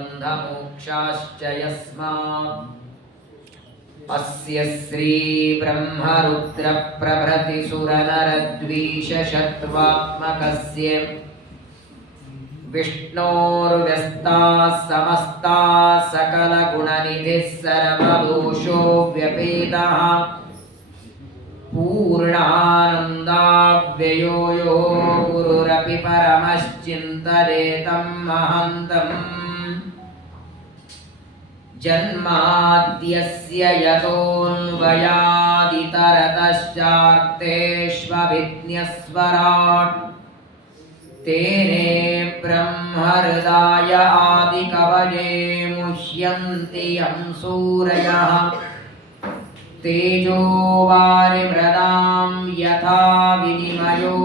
बन्धमोक्षाश्च यस्मात् अस्य श्री ब्रह्मरुद्रप्रभृतिसुरनरद्वीषशत्वात्मकस्य विष्णोर्व्यस्ताः समस्ताः सकलगुणनिधिः सर्वदोषो व्यपेतः पूर्णानन्दाव्ययो यो गुरुरपि परमश्चिन्तयेतं महान्तम् जन्माद्यस्य यतोऽन्वयादितरतश्चार्थेष्वभिज्ञस्वराट् तेने ब्रह्महृदाय आदिकवये मुह्यन्ति यं सूरयः तेजो वारिमृदां यथा विनिमयो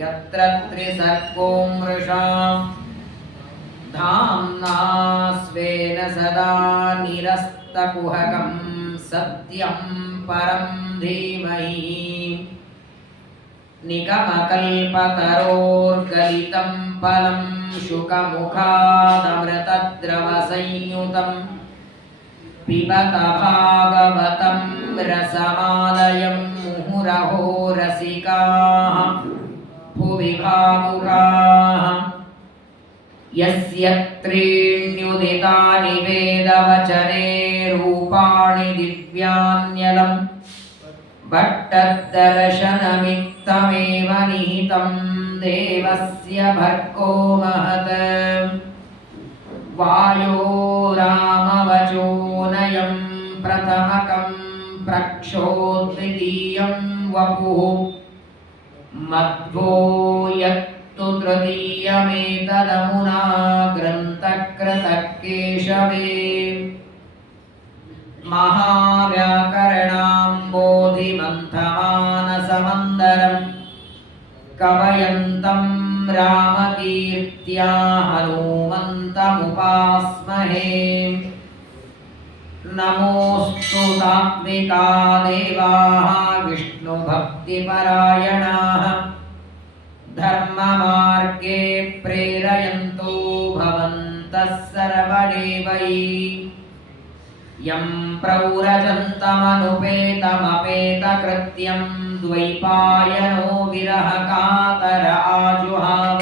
यत्र त्रिसर्गो मृषाम् धाम्ना स्वेन सदा निरस्तकुहकं सत्यं परं धीमहि निगमकल्पतरोर्गलितं फलं शुकमुखादमृतद्रवसंयुतं पिबत भागवतं रसमालयं मुहुरहो रसिकाः भुवि भावुकाः यस्य त्रीण्युदितानि वेदवचने रूपाणि दिव्यान्यलं भट्टदर्शनमित्तमेव निहितं देवस्य भर्गो महत् वायो रामवचोनयं प्रथमकं प्रक्षोद्वितीयं वपुः मध्वो यत्तु तृतीयमेतदमुना ग्रन्थकृतः केशवे महाव्याकरणाम्बोधिमन्थमानसमन्दरं कवयन्तं रामकीर्त्या हनुमन्तमुपास्महे नमोऽस्तु तात्विका देवाः विष्णुभक्तिपरायणाः धर्ममार्गे प्रेरयन्तो भवन्तः सर्वदेवैः यं प्रव्रजन्तमनुपेतमपेतकृत्यं द्वैपायनो विरहकातर आजुहाव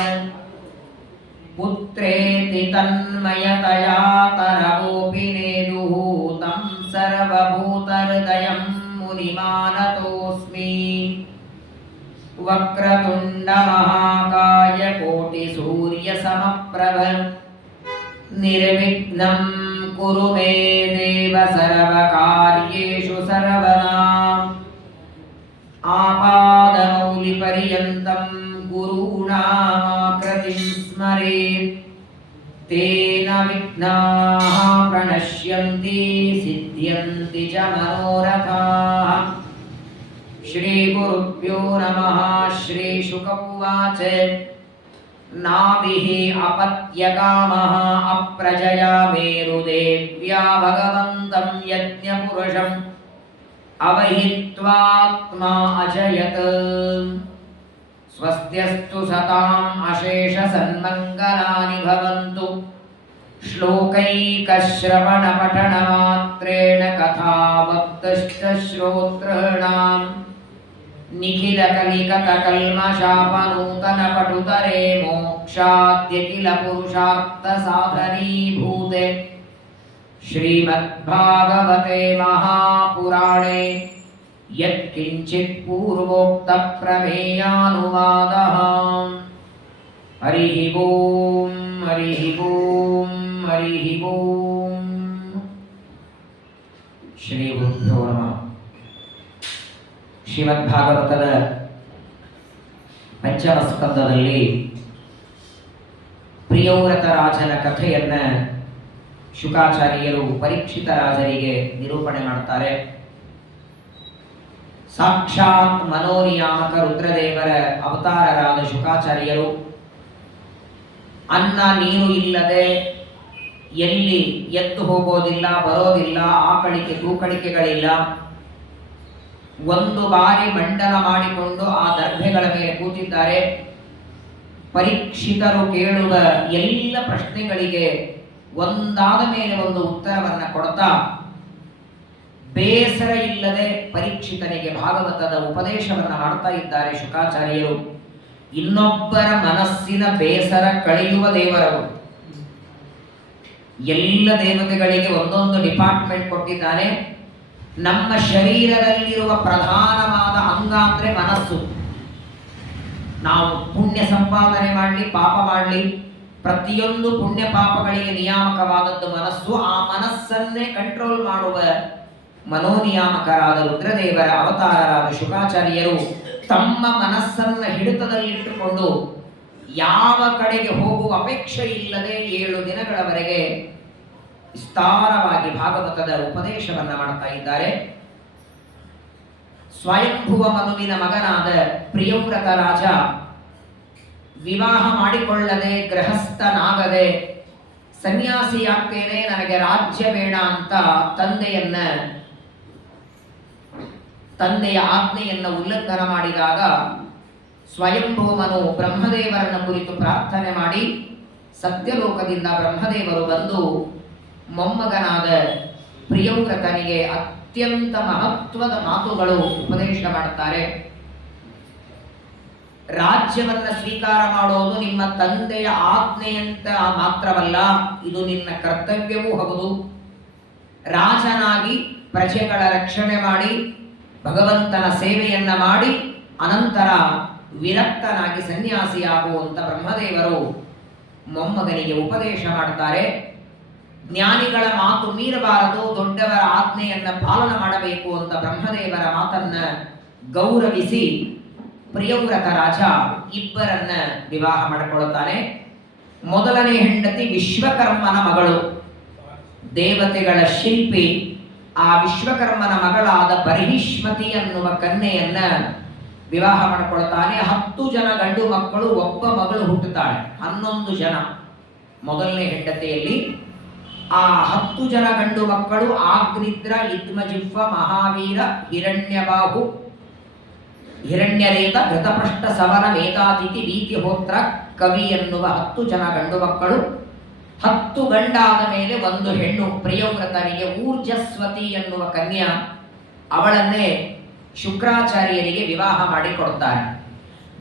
पुत्रेति तन्मयतया तरवोऽपि नेदुः तं सर्वभूतहृदयं मुनिमानतोऽस्मि वक्रतुण्डमहाकाय कोटिसूर्यसमप्रभ निर्विघ्नं कुरु मे देव सर्वकार्येषु सर्वदा आपादमौलिपर्यन्तं गुरूणामाकृतिं स्मरेत् तेन विघ्नाः प्रणश्यन्ति सिद्ध्यन्ति च मनोरथाः श्रीगुरुभ्यो नमः। श्रीशुक उवाच नाभिः अपत्यकामः अप्रजया मेरुदेव्या भगवन्तं यज्ञपुरुषम् अवहित्वात्मा अजयत् स्वस्त्यस्तु सताम् अशेषसन्मङ्गलानि भवन्तु श्लोकैकश्रवणपठनमात्रेण कथावक्तश्च श्रोतॄणाम् निखिलकलिकतकल्मषापनूतनपटुतरे मोक्षाद्यखिल पुरुषार्थसाधनीभूते श्रीमद्भागवते महापुराणे यत्किञ्चित् पूर्वोक्तप्रमेयानुवादः। हरिः ओम् हरिः ओम् हरिः ओम्। ಶ್ರೀಗುರುಭ್ಯೋ ನಮಃ. ಶ್ರೀಮದ್ಭಾಗವತದ ಪಂಚಮ ಸ್ಕಂದದಲ್ಲಿ ಪ್ರಿಯವ್ರತ ರಾಜನ ಕಥೆಯನ್ನ ಶುಕಾಚಾರ್ಯರು ಪರೀಕ್ಷಿತ ರಾಜರಿಗೆ ನಿರೂಪಣೆ ಮಾಡ್ತಾರೆ. ಸಾಕ್ಷಾತ್ ಮನೋನಿಯಾಮಕ ರುದ್ರದೇವರ ಅವತಾರರಾದ ಶುಕಾಚಾರ್ಯರು ಅನ್ನ ನೀರು ಇಲ್ಲದೆ ಎಲ್ಲಿ ಎದ್ದು ಹೋಗೋದಿಲ್ಲ, ಬರೋದಿಲ್ಲ, ಆಕಳಿಕೆ ತೂಕಳಿಕೆಗಳಿಲ್ಲ. ಒಂದು ಬಾರಿ ಮಂಡಲ ಮಾಡಿಕೊಂಡು ಆ ದರ್ಭೆಗಳ ಮೇಲೆ ಕೂತಿದ್ದಾರೆ. ಪರೀಕ್ಷಿತರು ಕೇಳುವ ಎಲ್ಲ ಪ್ರಶ್ನೆಗಳಿಗೆ ಒಂದಾದ ಮೇಲೆ ಒಂದು ಉತ್ತರವನ್ನ ಕೊಡ್ತಾ ಬೇಸರ ಇಲ್ಲದೆ ಪರೀಕ್ಷಿತನಿಗೆ ಭಾಗವತದ ಉಪದೇಶವನ್ನ ಮಾಡ್ತಾ ಇದ್ದಾರೆ ಶುಕಾಚಾರ್ಯರು. ಇನ್ನೊಬ್ಬರ ಮನಸ್ಸಿನ ಬೇಸರ ಕಳೆಯುವ ದೇವರವರು. ಎಲ್ಲ ದೇವತೆಗಳಿಗೆ ಒಂದೊಂದು ಡಿಪಾರ್ಟ್ಮೆಂಟ್ ಕೊಟ್ಟಿದ್ದಾನೆ. ನಮ್ಮ ಶರೀರದಲ್ಲಿರುವ ಪ್ರಧಾನವಾದ ಅಂಗ ಅಂದ್ರೆ ಮನಸ್ಸು. ನಾವು ಪುಣ್ಯ ಸಂಪಾದನೆ ಮಾಡಲಿ ಪಾಪ ಮಾಡಲಿ, ಪ್ರತಿಯೊಂದು ಪುಣ್ಯ ಪಾಪಗಳಿಗೆ ನಿಯಾಮಕವಾದದ್ದು ಮನಸ್ಸು. ಆ ಮನಸ್ಸನ್ನೇ ಕಂಟ್ರೋಲ್ ಮಾಡುವ ಮನೋನಿಯಾಮಕರಾದ ರುದ್ರದೇವರ ಅವತಾರರಾದ ಶುಕಾಚಾರ್ಯರು ತಮ್ಮ ಮನಸ್ಸನ್ನ ಹಿಡಿತದಲ್ಲಿಟ್ಟುಕೊಂಡು ಯಾವ ಕಡೆಗೆ ಹೋಗುವ ಅಪೇಕ್ಷೆ ಇಲ್ಲದೆ 7 ದಿನಗಳವರೆಗೆ ವಿಸ್ತಾರವಾಗಿ ಭಾಗವತದ ಉಪದೇಶವನ್ನ ಮಾಡ್ತಾ ಇದ್ದಾರೆ. ಸ್ವಯಂಭುವ ಮನುವಿನ ಮಗನಾದ ಪ್ರಿಯವ್ರತ ರಾಜ ವಿವಾಹ ಮಾಡಿಕೊಳ್ಳದೆ ಗೃಹಸ್ಥನಾಗದೆ ಸನ್ಯಾಸಿಯಾಗ್ತೇನೆ, ನನಗೆ ರಾಜ್ಯ ಬೇಡ ಅಂತ ತಂದೆಯ ಆಜ್ಞೆಯನ್ನು ಉಲ್ಲಂಘನ ಮಾಡಿದಾಗ ಸ್ವಯಂಭೂಮನು ಬ್ರಹ್ಮದೇವರನ್ನು ಕುರಿತು ಪ್ರಾರ್ಥನೆ ಮಾಡಿ ಸತ್ಯಲೋಕದಿಂದ ಬ್ರಹ್ಮದೇವರು ಬಂದು ಮೊಮ್ಮಗನಾದ ಪ್ರಿಯವ್ರತನಿಗೆ ಅತ್ಯಂತ ಮಹತ್ವದ ಮಾತುಗಳು ಉಪದೇಶ ಮಾಡುತ್ತಾರೆ. ರಾಜ್ಯವನ್ನ ಸ್ವೀಕಾರ ಮಾಡೋದು ನಿಮ್ಮ ತಂದೆಯ ಆಜ್ಞೆಯಂತ ಮಾತ್ರವಲ್ಲ, ಇದು ನಿನ್ನ ಕರ್ತವ್ಯವೂ ಹೌದು. ರಾಜನಾಗಿ ಪ್ರಜೆಗಳ ರಕ್ಷಣೆ ಮಾಡಿ ಭಗವಂತನ ಸೇವೆಯನ್ನ ಮಾಡಿ ಅನಂತರ ವಿರಕ್ತನಾಗಿ ಸನ್ಯಾಸಿಯಾಗುವಂತ ಬ್ರಹ್ಮದೇವರು ಮೊಮ್ಮಗನಿಗೆ ಉಪದೇಶ ಮಾಡ್ತಾರೆ. ಜ್ಞಾನಿಗಳ ಮಾತು ಮೀರಬಾರದು, ದೊಡ್ಡವರ ಆಜ್ಞೆಯನ್ನ ಪಾಲನ ಮಾಡಬೇಕು ಅಂತ ಬ್ರಹ್ಮದೇವರ ಮಾತನ್ನ ಗೌರವಿಸಿ ಪ್ರಿಯವ್ರತ ರಾಜ ಇಬ್ಬರನ್ನ ವಿವಾಹ ಮಾಡಿಕೊಳ್ಳುತ್ತಾನೆ. ಮೊದಲನೇ ಹೆಂಡತಿ ವಿಶ್ವಕರ್ಮನ ಮಗಳು, ದೇವತೆಗಳ ಶಿಲ್ಪಿ. ಆ ವಿಶ್ವಕರ್ಮನ ಮಗಳಾದ ಬರ್ಹಿಷ್ಮತಿ ಅನ್ನುವ ಕನ್ಯೆಯನ್ನ ವಿವಾಹ ಮಾಡಿಕೊಳ್ಳುತ್ತಾನೆ. 10 ಜನ ಗಂಡು ಮಕ್ಕಳು, ಒಬ್ಬ ಮಗಳು ಹುಟ್ಟುತ್ತಾಳೆ. 11 ಜನ ಮೊದಲನೇ ಹೆಂಡತಿಯಲ್ಲಿ. ಆ 10 ಜನ ಗಂಡು ಮಕ್ಕಳು ಆಗ್ನಿದ್ರ, ಇದ್ಮಜಿಹ್ವ, ಮಹಾವೀರ, ಹಿರಣ್ಯಬಾಹು, ಹಿರಣ್ಯರೇತ, ಘೃತಪೃಷ್ಠ, ಸವನ, ಮೇಧಾತಿಥಿ, ವೀತಿಹೋತ್ರ, ಕವಿ ಎನ್ನುವ 10 ಜನ ಗಂಡು ಮಕ್ಕಳು. 10 ಗಂಡಾದ ಮೇಲೆ ಒಂದು ಹೆಣ್ಣು ಪ್ರಿಯವ್ರತನಿಗೆ ಊರ್ಜಸ್ವತಿ ಎನ್ನುವ ಕನ್ಯಾ. ಅವಳನ್ನೇ ಶುಕ್ರಾಚಾರ್ಯರಿಗೆ ವಿವಾಹ ಮಾಡಿಕೊಡುತ್ತಾರೆ.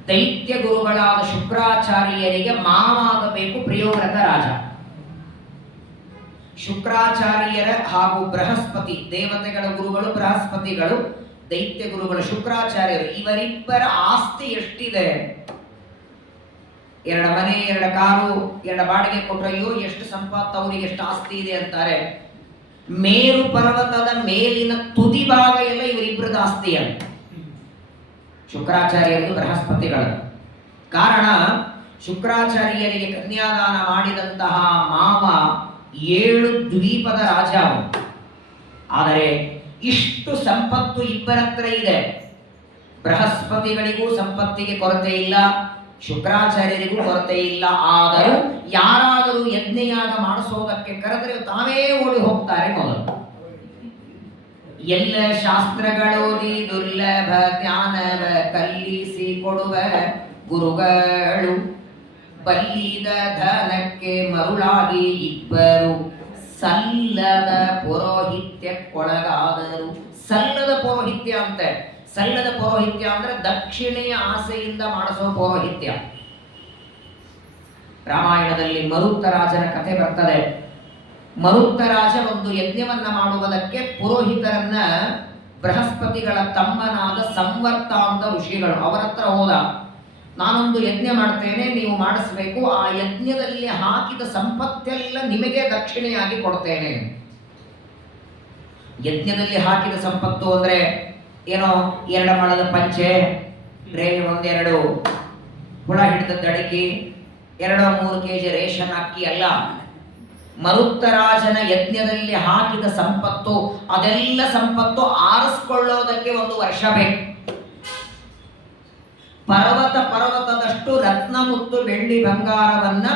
ದೈತ್ಯ ಗುರುಗಳಾದ ಶುಕ್ರಾಚಾರ್ಯರಿಗೆ ಮಾವಾಗಬೇಕು ಪ್ರಿಯವ್ರತ ರಾಜ. ಶುಕ್ರಾಚಾರ್ಯರ ಹಾಗೂ ಬೃಹಸ್ಪತಿ, ದೇವತೆಗಳ ಗುರುಗಳು ಬೃಹಸ್ಪತಿಗಳು, ದೈತ್ಯ ಗುರುಗಳು ಶುಕ್ರಾಚಾರ್ಯರು. ಇವರಿಬ್ಬರ ಆಸ್ತಿ ಎಷ್ಟಿದೆ? 2 ಮನೆ, 2 ಕಾರು, 2 ಬಾಡಿಗೆ ಕೊಟ್ಟರೆಯೋ ಎಷ್ಟು ಸಂಪತ್ತು, ಅವರಿಗೆ ಎಷ್ಟು ಆಸ್ತಿ ಇದೆ ಅಂತಾರೆ. ಮೇರು ಪರ್ವತದ ಮೇಲಿನ ತುದಿ ಭಾಗ ಎಲ್ಲ ಇವರಿಬ್ಬರದ ಆಸ್ತಿ ಅಂತ. ಶುಕ್ರಾಚಾರ್ಯರು ಬೃಹಸ್ಪತಿಗಳು. ಕಾರಣ, ಶುಕ್ರಾಚಾರ್ಯರಿಗೆ ಕನ್ಯಾದಾನ ಮಾಡಿದಂತಹ ಮಾವ 7 ದ್ವೀಪದ ರಾಜ. ಆದರೆ ಇಷ್ಟು ಸಂಪತ್ತು ಇಬ್ಬರತ್ರ ಇದೆ. ಬೃಹಸ್ಪತಿಗಳಿಗೂ ಸಂಪತ್ತಿಗೆ ಕೊರತೆ ಇಲ್ಲ, ಶುಕ್ರಾಚಾರ್ಯರಿಗೂ ಕೊರತೆ ಇಲ್ಲ. ಆದರೂ ಯಾರಾದರೂ ಯಜ್ಞಯಾಗ ಮಾಡಿಸೋದಕ್ಕೆ ಕರೆದರೆ ತಾವೇ ಓಡಿ ಹೋಗ್ತಾರೆ ಮೊದಲು. ಎಲ್ಲ ಶಾಸ್ತ್ರಗಳೋದಿ ದುರ್ಲಭ ಜ್ಞಾನವ ಕಲ್ಲಿಸಿ ಕೊಡುವ ಗುರುಗಳು, ಬಲ್ಲಿದ ಧನಕ್ಕೆ ಮರುಳಾಗಿ ಇಬ್ಬರು ಸಲ್ಲದ ಪೌರೋಹಿತ್ಯಕ್ಕೊಳಗಾದರು. ಸಲ್ಲದ ಪೌರೋಹಿತ್ಯ ಅಂತೆ. ಸಲ್ಲದ ಪೌರೋಹಿತ್ಯ ಅಂದ್ರೆ ದಕ್ಷಿಣೆಯ ಆಸೆಯಿಂದ ಮಾಡಿಸೋ ಪೌರೋಹಿತ್ಯ. ರಾಮಾಯಣದಲ್ಲಿ ಮರುತ್ತರಾಜನ ಕಥೆ ಬರ್ತದೆ. ಮರುತ್ತರಾಜ ಒಂದು ಯಜ್ಞವನ್ನ ಮಾಡುವುದಕ್ಕೆ ಪುರೋಹಿತರನ್ನ ಬೃಹಸ್ಪತಿಗಳ ತಮ್ಮನಾದ ಸಂವರ್ತ ಅಂತ ಋಷಿಗಳು ಅವರ ಹತ್ರ ಹೋದ. ನಾನೊಂದು ಯಜ್ಞ ಮಾಡ್ತೇನೆ, ನೀವು ಮಾಡಿಸ್ಬೇಕು. ಆ ಯಜ್ಞದಲ್ಲಿ ಹಾಕಿದ ಸಂಪತ್ತೆಲ್ಲ ನಿಮಗೆ ದಕ್ಷಿಣೆಯಾಗಿ ಕೊಡ್ತೇನೆ. ಯಜ್ಞದಲ್ಲಿ ಹಾಕಿದ ಸಂಪತ್ತು ಅಂದ್ರೆ ಏನೋ 2 ಮೊಳದ ಪಂಚೆ, 1-2 ಹುಳ ಹಿಡಿದ ಅಡಿಕೆ, 2-3 ಕೆಜಿ ರೇಷನ್ ಅಕ್ಕಿ ಅಲ್ಲ. ಮರುತ್ತರಾಜನ ಯಜ್ಞದಲ್ಲಿ ಹಾಕಿದ ಸಂಪತ್ತು, ಅದೆಲ್ಲ ಸಂಪತ್ತು ಆರಿಸ್ಕೊಳ್ಳೋದಕ್ಕೆ 1 ವರ್ಷ ಬೇಕು. ಪರ್ವತದಷ್ಟು ರತ್ನ ಮುತ್ತು ಬೆಳ್ಳಿ ಬಂಗಾರವನ್ನ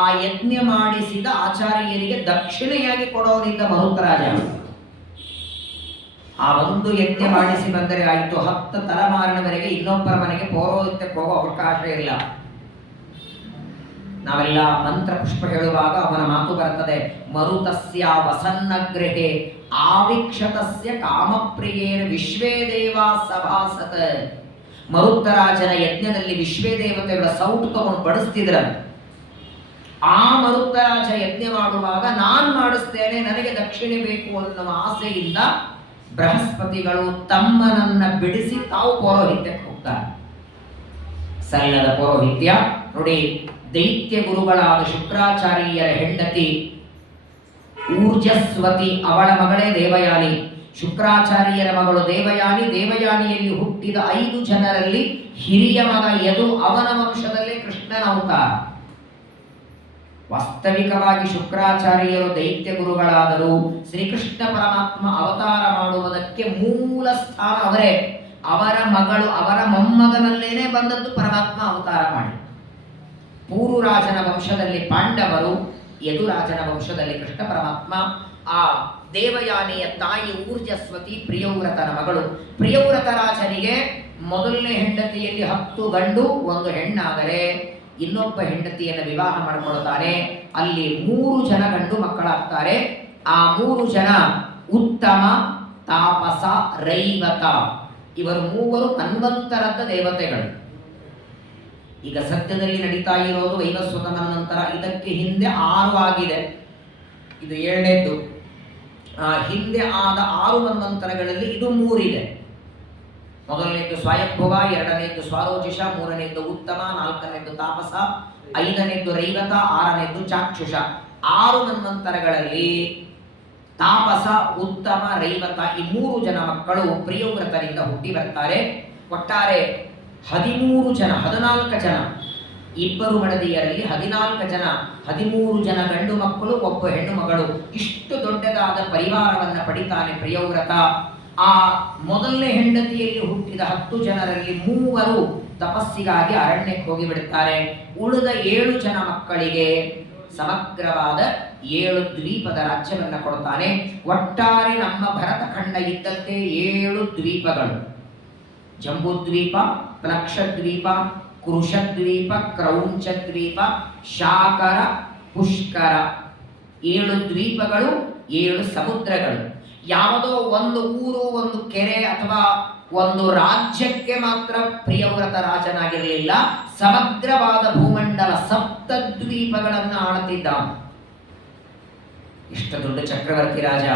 ಆ ಯಜ್ಞ ಮಾಡಿಸಿದ ಆಚಾರ್ಯರಿಗೆ ದಕ್ಷಿಣೆಯಾಗಿ ಕೊಡೋನಿದ್ದ ಮರುತ್ತರಾಜ. ಆ ಒಂದು ಯಜ್ಞ ಮಾಡಿಸಿ ಬಂದರೆ ಆಯಿತು. 10 ತಲೆಮಾರಿನವರೆಗೆ ಇನ್ನೊಬ್ಬರ ಮನೆಗೆ ಪೌರೋಹಿತ್ಯಕ್ಕೆ ಹೋಗೋ ಅವಕಾಶ ಇಲ್ಲ. ನಾವೆಲ್ಲ ಮಂತ್ರ ಪುಷ್ಪ ಹೇಳುವಾಗ ಅವನ ಮಾತು ಬರ್ತದೆ, ಮರುತಸ್ಯ ವಸನ್ನಗ್ರಹೆ ಆವಿಕ್ಷತಸ್ಯ ಕಾಮಪ್ರಿಯೇರ್ ವಿಶ್ವೇ ದೇವಾ ಸಭಾಸತ. ಮರುತ್ತರಾಜನ ಯಜ್ಞದಲ್ಲಿ ವಿಶ್ವೇ ದೇವತೆಗಳ ಸೌಟು ತಗೊಂಡು ಬಡಿಸ್ತಿದ್ರಂತೆ. ಆ ಮರುತ್ತರಾಜ ಯಜ್ಞ ಮಾಡುವಾಗ ನಾನು ಮಾಡಿಸ್ತೇನೆ, ನನಗೆ ದಕ್ಷಿಣೆ ಬೇಕು ಅನ್ನುವ ಆಸೆಯಿಂದ ಬೃಹಸ್ಪತಿಗಳು ತಮ್ಮನನ್ನ ಬಿಡಿಸಿ ತಾವು ಪೌರೋಹಿತ್ಯಕ್ಕೆ ಹೋಗ್ತಾರೆ. ಸಲ್ಲದ ಪೌರೋಹಿತ್ಯ ನೋಡಿ. ದೈತ್ಯ ಗುರುಗಳಾದ ಶುಕ್ರಾಚಾರ್ಯರ ಹೆಂಡತಿ ಊರ್ಜಸ್ವತಿ, ಅವಳ ಮಗಳೇ ದೇವಯಾನಿ. ಶುಕ್ರಾಚಾರ್ಯರ ಮಗಳು ದೇವಯಾನಿ. ದೇವಯಾನಿಯಲ್ಲಿ ಹುಟ್ಟಿದ 5 ಜನರಲ್ಲಿ ಹಿರಿಯ ಮಗ ಯದು, ಅವನ ವಂಶದಲ್ಲೇ ಕೃಷ್ಣನ ಅವತಾರ. ವಾಸ್ತವಿಕವಾಗಿ ಶುಕ್ರಾಚಾರ್ಯರು ದೈತ್ಯ ಗುರುಗಳಾದರೂ ಶ್ರೀಕೃಷ್ಣ ಪರಮಾತ್ಮ ಅವತಾರ ಮಾಡುವುದಕ್ಕೆ ಮೂಲ ಸ್ಥಾನ ಅವರೇ. ಅವರ ಮಗಳು, ಅವರ ಮೊಮ್ಮಗನಲ್ಲೇನೆ ಬಂದದ್ದು ಪರಮಾತ್ಮ ಅವತಾರ ಮಾಡಿ. ಪೂರುರಾಜನ ವಂಶದಲ್ಲಿ ಪಾಂಡವರು, ಯದುರಾಜನ ವಂಶದಲ್ಲಿ ಕೃಷ್ಣ ಪರಮಾತ್ಮ. ಆ ದೇವಯಾನಿಯ ತಾಯಿ ಊರ್ಜಸ್ವತಿ ಪ್ರಿಯವ್ರತನ ಮಗಳು. ಪ್ರಿಯವ್ರತ ರಾಜನಿಗೆ ಮೊದಲನೇ ಹೆಂಡತಿಯಲ್ಲಿ 10 ಗಂಡು 1 ಹೆಣ್ಣಾದರೆ ಇನ್ನೊಬ್ಬ ಹೆಂಡತಿಯನ್ನು ವಿವಾಹ ಮಾಡಿಕೊಳ್ಳುತ್ತಾನೆ. ಅಲ್ಲಿ 3 ಜನ ಗಂಡು ಮಕ್ಕಳಾಗ್ತಾರೆ. ಆ 3 ಜನ ಉತ್ತಮ, ತಾಪಸ, ರೈವತ. ಇವರು 3 ಮನ್ವಂತರದ ದೇವತೆಗಳು. ಈಗ ಸತ್ಯದಲ್ಲಿ ನಡೀತಾ ಇರೋದು ವೈವಸ್ವತ ಮನ್ವಂತರ. ಇದಕ್ಕೆ ಹಿಂದೆ 6 ಆಗಿದೆ, ಇದು 7ನೇದ್ದು. ಹಿಂದೆ ಆದ 6 ಮನ್ವಂತರಗಳಲ್ಲಿ ಇದು 3 ಇದೆ. ಮೊದಲನೇದ್ದು ಸ್ವಯಂಭುವ, 2ನೇದ್ದು ಸ್ವಾರೋಚಿಷ, 3ನೇದ್ದು ಉತ್ತಮ, 4ನೇದ್ದು ತಾಪಸ, 5ನೇದ್ದು ರೈವತ, 6ನೇದ್ದು ಚಾಕ್ಷುಷ. 6 ಮನ್ವಂತರಗಳಲ್ಲಿ ತಾಪಸ, ಉತ್ತಮ, ರೈವತ ಈ 3 ಜನ ಮಕ್ಕಳು ಪ್ರಿಯವ್ರತರಿಂದ ಹುಟ್ಟಿ ಬರ್ತಾರೆ. ಒಟ್ಟಾರೆ 13 ಜನ, 14 ಜನ. 2 ಮಡದಿಯರಲ್ಲಿ 14 ಜನ, 13 ಜನ ಗಂಡು ಮಕ್ಕಳು, 1 ಹೆಣ್ಣು ಮಗಳು. ಇಷ್ಟು ದೊಡ್ಡದಾದ ಪರಿವಾರವನ್ನ ಪಡಿತಾನೆ ಪ್ರಿಯವ್ರತ. ಆ ಮೊದಲನೇ ಹೆಂಡತಿಯಲ್ಲಿ ಹುಟ್ಟಿದ 10 ಜನರಲ್ಲಿ 3 ತಪಸ್ಸಿಗಾಗಿ ಅರಣ್ಯಕ್ಕೆ ಹೋಗಿಬಿಡುತ್ತಾರೆ. ಉಳಿದ 7 ಜನ ಮಕ್ಕಳಿಗೆ ಸಮಗ್ರವಾದ 7 ದ್ವೀಪದ ರಾಜ್ಯವನ್ನ ಕೊಡ್ತಾನೆ. ಒಟ್ಟಾರೆ ನಮ್ಮ ಭರತಖಂಡ ಇದ್ದಂತೆ 7 ದ್ವೀಪಗಳು: ಜಂಬೂದ್ವೀಪ, ಪ್ಲಕ್ಷದ್ವೀಪ, ಕೃಶದ್ವೀಪ, ಕ್ರೌಂಚದ್ವೀಪ, ಶಾಕರ, ಪುಷ್ಕರ. 7 ದ್ವೀಪಗಳು, 7 ಸಮುದ್ರಗಳು. ಯಾವುದೋ ಒಂದು ಊರು, ಒಂದು ಕೆರೆ ಅಥವಾ ಒಂದು ರಾಜ್ಯಕ್ಕೆ ಮಾತ್ರ ಪ್ರಿಯವ್ರತ ರಾಜನಾಗಿರಲಿಲ್ಲ. ಸಮಗ್ರವಾದ ಭೂಮಂಡಲ 7 ದ್ವೀಪಗಳನ್ನು ಆಳುತ್ತಿದ್ದ. ಇಷ್ಟು ದೊಡ್ಡ ಚಕ್ರವರ್ತಿ ರಾಜ.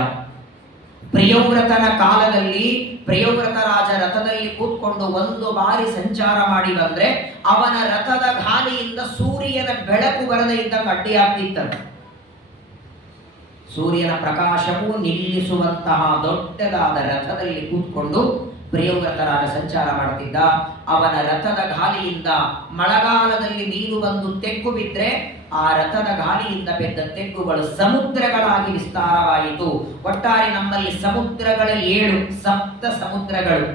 ಪ್ರಿಯವ್ರತನ ಕಾಲದಲ್ಲಿ ಪ್ರಿಯವ್ರತ ರಾಜ ರಥದಲ್ಲಿ ಕೂತ್ಕೊಂಡು 1 ಬಾರಿ ಸಂಚಾರ ಮಾಡಿ ಬಂದ್ರೆ ಅವನ ರಥದ ಗಾಲಿಯಿಂದ ಸೂರ್ಯನ ಬೆಳಕು ಬರದೇ ಇದ್ದಾಗ ಅಡ್ಡಿಯಾಗ್ತಿತ್ತು. ಸೂರ್ಯನ ಪ್ರಕಾಶವು ನಿಲ್ಲಿಸುವಂತಹ ದೊಡ್ಡದಾದ ರಥದಲ್ಲಿ ಕೂತ್ಕೊಂಡು ಪ್ರಿಯವ್ರತ ರಾಜ ಸಂಚಾರ ಮಾಡುತ್ತಿದ್ದ. ಅವನ ರಥದ ಗಾಲಿಯಿಂದ ಮಳೆಗಾಲದಲ್ಲಿ ನೀರು ಬಂದು ತೆಗ್ಗು ಬಿದ್ದರೆ ಆ ರಥದ ಗಾಲಿಯಿಂದ ಬೆದ್ದ ತೆಗ್ಗುಗಳು ಸಮುದ್ರಗಳಾಗಿ ವಿಸ್ತಾರವಾಯಿತು. ಒಟ್ಟಾರೆ ನಮ್ಮಲ್ಲಿ ಸಮುದ್ರಗಳ 7, 7 ಸಮುದ್ರಗಳು.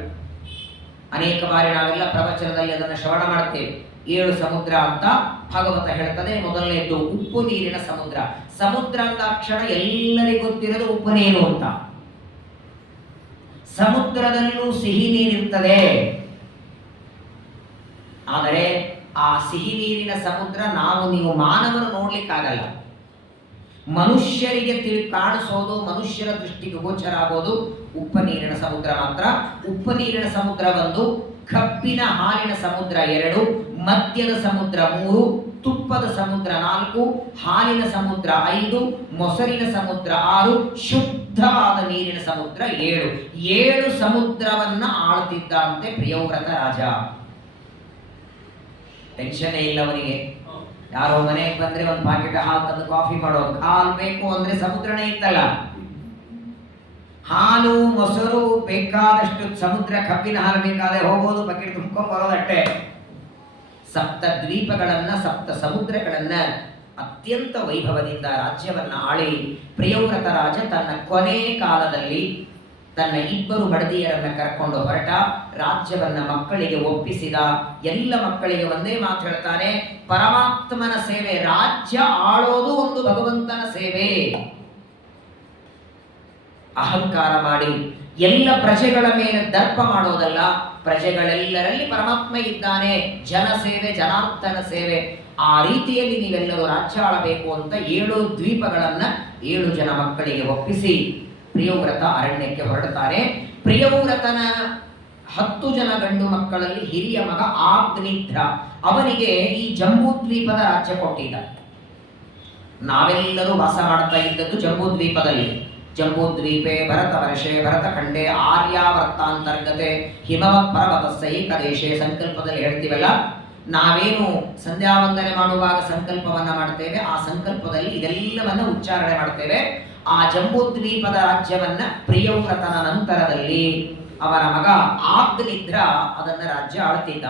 ಅನೇಕ ಬಾರಿ ನಾವೆಲ್ಲ ಪ್ರವಚನದಲ್ಲಿ ಅದನ್ನು ಶ್ರವಣ ಮಾಡುತ್ತೇವೆ. 7 ಸಮುದ್ರ ಅಂತ ಭಾಗವತ ಹೇಳ್ತದೆ. ಮೊದಲನೇದ್ದು ಉಪ್ಪು ನೀರಿನ ಸಮುದ್ರ. ಸಮುದ್ರ ಅಂದಾಕ್ಷಣ ಎಲ್ಲರಿಗೂ ಗೊತ್ತಿರೋದು ಉಪ್ಪು ನೀರು ಅಂತ. ಸಮುದ್ರದಲ್ಲೂ ಸಿಹಿ ನೀರಿರ್ತದೆ, ಆದರೆ ಆ ಸಿಹಿ ನೀರಿನ ಸಮುದ್ರ ನಾವು ನೀವು ಮಾನವರು ನೋಡ್ಲಿಕ್ಕಾಗಲ್ಲ. ಮನುಷ್ಯರಿಗೆ ಕಾಣಿಸೋದು, ಮನುಷ್ಯರ ದೃಷ್ಟಿಗೆ ಗೋಚರ ಆಗೋದು ಉಪ್ಪ ನೀರಿನ ಸಮುದ್ರ ಮಾತ್ರ. ಉಪ್ಪು ನೀರಿನ ಸಮುದ್ರ 1, ಕಬ್ಬಿನ ಹಾಲಿನ ಸಮುದ್ರ 2, ಮದ್ಯದ ಸಮುದ್ರ 3, ತುಪ್ಪದ ಸಮುದ್ರ 4, ಹಾಲಿನ ಸಮುದ್ರ 5, ಮೊಸರಿನ ಸಮುದ್ರ 6, ಶುದ್ಧವಾದ ನೀರಿನ ಸಮುದ್ರ 7. 7 ಸಮುದ್ರವನ್ನ ಆಳುತ್ತಿದ್ದಂತೆ ಪ್ರಿಯವ್ರತ ರಾಜ. ಟೆನ್ಷನ್ ಇಲ್ಲ ಅವನಿಗೆ. ಯಾರೋ ಮನೆಗೆ ಬಂದ್ರೆ 1 ಪಾಕೆಟ್ ಹಾಲು ತಂದು ಕಾಫಿ ಮಾಡೋದು. ಹಾಲು ಬೇಕು ಅಂದ್ರೆ ಸಮುದ್ರನೇ ಇತ್ತಲ್ಲ. ಹಾಲು ಮೊಸರು ಬೇಕಾದಷ್ಟು ಸಮುದ್ರ, ಕಬ್ಬಿನ ಹಾಲು ಬೇಕಾದ್ರೆ ಹೋಗೋದು, ಬಕೆಟ್ ತುಂಬ್ಕೊಂಡು ಬರೋದಷ್ಟೇ. 7 ದ್ವೀಪಗಳನ್ನ 7 ಸಮುದ್ರಗಳನ್ನ ಅತ್ಯಂತ ವೈಭವದಿಂದ ರಾಜ್ಯವನ್ನ ಆಳಿ ಪ್ರಿಯವ್ರತ ರಾಜ ತನ್ನ ಕೊನೆ ಕಾಲದಲ್ಲಿ ತನ್ನ 2 ಮಡದಿಯರನ್ನ ಕರ್ಕೊಂಡು ಹೊರಟ. ರಾಜ್ಯವನ್ನ ಮಕ್ಕಳಿಗೆ ಒಪ್ಪಿಸಿದ. ಎಲ್ಲ ಮಕ್ಕಳಿಗೆ ಒಂದೇ ಮಾತು ಹೇಳ್ತಾನೆ, ಪರಮಾತ್ಮನ ಸೇವೆ. ರಾಜ್ಯ ಆಳೋದು ಒಂದು ಭಗವಂತನ ಸೇವೆ. ಅಹಂಕಾರ ಮಾಡಿ ಎಲ್ಲ ಪ್ರಜೆಗಳ ಮೇಲೆ ದರ್ಪ ಮಾಡೋದಲ್ಲ. ಪ್ರಜೆಗಳೆಲ್ಲರಲ್ಲಿ ಪರಮಾತ್ಮ ಇದ್ದಾನೆ. ಜನ ಸೇವೆ, ಜನಾರ್ದನ ಸೇವೆ. ಆ ರೀತಿಯಲ್ಲಿ ನೀವೆಲ್ಲರೂ ರಾಜ್ಯ ಆಳಬೇಕು ಅಂತ 7 ದ್ವೀಪಗಳನ್ನ 7 ಜನ ಮಕ್ಕಳಿಗೆ ಒಪ್ಪಿಸಿ ಪ್ರಿಯವ್ರತ ಅರಣ್ಯಕ್ಕೆ ಹೊರಡ್ತಾನೆ. ಪ್ರಿಯವ್ರತನ 10 ಜನ ಗಂಡು ಮಕ್ಕಳಲ್ಲಿ ಹಿರಿಯ ಮಗ ಆಗ್ನಿಧ್ರ, ಅವನಿಗೆ ಈ ಜಂಬೂದ್ವೀಪದ ರಾಜ್ಯ ಕೊಟ್ಟಿದ್ದ. ನಾವೆಲ್ಲರೂ ವಾಸ ಮಾಡ್ತಾ ಇದ್ದದ್ದು ಜಂಬೂದ್ವೀಪದಲ್ಲಿ. ಜಂಬೂದ್ವೀಪೆ ಭರತ ವರ್ಷೆ ಭರತಖಂಡೆ ಆರ್ಯಾವರ್ತಾಂತರ್ಗತೆ ಹಿಮವತ್ ಪರ್ವತಸ್ಯ ಏಕದೇಶೆ ಸಂಕಲ್ಪದಲ್ಲಿ ಹೇಳ್ತೀವಲ್ಲ, ನಾವೇನು ಸಂಧ್ಯಾ ವಂದನೆ ಮಾಡುವಾಗ ಸಂಕಲ್ಪವನ್ನ ಮಾಡ್ತೇವೆ, ಆ ಸಂಕಲ್ಪದಲ್ಲಿ ಇದೆಲ್ಲವನ್ನ ಉಚ್ಚಾರಣೆ ಮಾಡ್ತೇವೆ. ಆ ಜಂಬೂದ್ವೀಪದ ರಾಜ್ಯವನ್ನ ಪ್ರಿಯವ್ರತನ ನಂತರದಲ್ಲಿ ಅವನ ಮಗ ಆಗ್ನಿಧ್ರ ಅದನ್ನ ರಾಜ್ಯ ಆಳ್ತಿದ್ದ.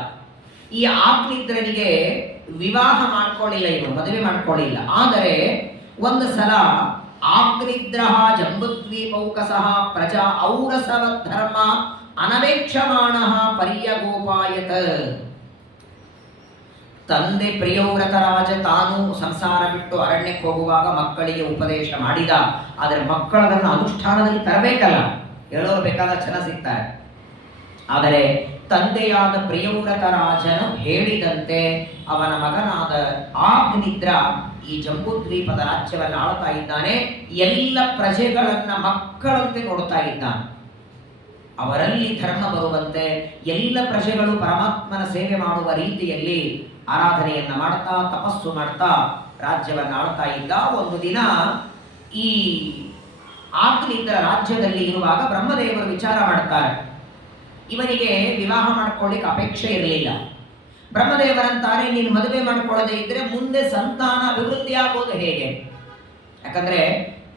ಈ ಆಗ್ನಿಧ್ರನಿಗೆ ವಿವಾಹ ಮಾಡ್ಕೊಳ್ಳಿಲ್ಲ, ಇವನು ಮದುವೆ ಮಾಡ್ಕೊಳ್ಳಿಲ್ಲ. ಆದರೆ ಒಂದು ಸಲ ಆಗ್ನಿಧ್ರ ಜಂಬುದ್ವೀಪೌಕಸಃ ಪ್ರಜಾ ಔರಸವತ್ ಧರ್ಮ ಅನವೇಕ್ಷಮಾಣ ಪರ್ಯಗೋಪಾಯತ. ತಂದೆ ಪ್ರಿಯವ್ರತ ರಾಜ ತಾನು ಸಂಸಾರ ಬಿಟ್ಟು ಅರಣ್ಯಕ್ಕೆ ಹೋಗುವಾಗ ಮಕ್ಕಳಿಗೆ ಉಪದೇಶ ಮಾಡಿದ. ಆದರೆ ಮಕ್ಕಳದನ್ನು ಅನುಷ್ಠಾನದಲ್ಲಿ ತರಬೇಕಲ್ಲ, ಹೇಳೋರು ಬೇಕಾದ ಜನ ಸಿಗ್ತಾರೆ. ಆದರೆ ತಂದೆಯಾದ ಪ್ರಿಯವ್ರತ ರಾಜನು ಹೇಳಿದಂತೆ ಅವನ ಮಗನಾದ ಆಗ್ನಿಧ್ರ ಈ ಜಂಬೂದ್ವೀಪದ ರಾಜ್ಯವನ್ನು ಆಳ್ತಾ ಇದ್ದಾನೆ. ಎಲ್ಲ ಪ್ರಜೆಗಳನ್ನ ಮಕ್ಕಳಂತೆ ನೋಡ್ತಾ ಇದ್ದಾನೆ. ಅವರಲ್ಲಿ ಧರ್ಮ ಬರುವಂತೆ ಎಲ್ಲ ಪ್ರಜೆಗಳು ಪರಮಾತ್ಮನ ಸೇವೆ ಮಾಡುವ ರೀತಿಯಲ್ಲಿ ಆರಾಧನೆಯನ್ನ ಮಾಡ್ತಾ ತಪಸ್ಸು ಮಾಡ್ತಾ ರಾಜ್ಯವನ್ನು ಆಳ್ತಾ ಇದ್ದ. ಒಂದು ದಿನ ಈ ಆಗ್ನಿಧ್ರ ರಾಜ್ಯದಲ್ಲಿ ಇರುವಾಗ ಬ್ರಹ್ಮದೇವರು ವಿಚಾರ ಮಾಡ್ತಾರೆ. ಇವನಿಗೆ ವಿವಾಹ ಮಾಡ್ಕೊಳ್ಳಿಕ್ಕೆ ಅಪೇಕ್ಷೆ ಇರಲಿಲ್ಲ. ಬ್ರಹ್ಮದೇವರಂತಾರೆ, ನೀನು ಮದುವೆ ಮಾಡ್ಕೊಳ್ಳದೆ ಇದ್ರೆ ಮುಂದೆ ಸಂತಾನ ಅಭಿವೃದ್ಧಿ ಆಗೋದು ಹೇಗೆ? ಯಾಕಂದ್ರೆ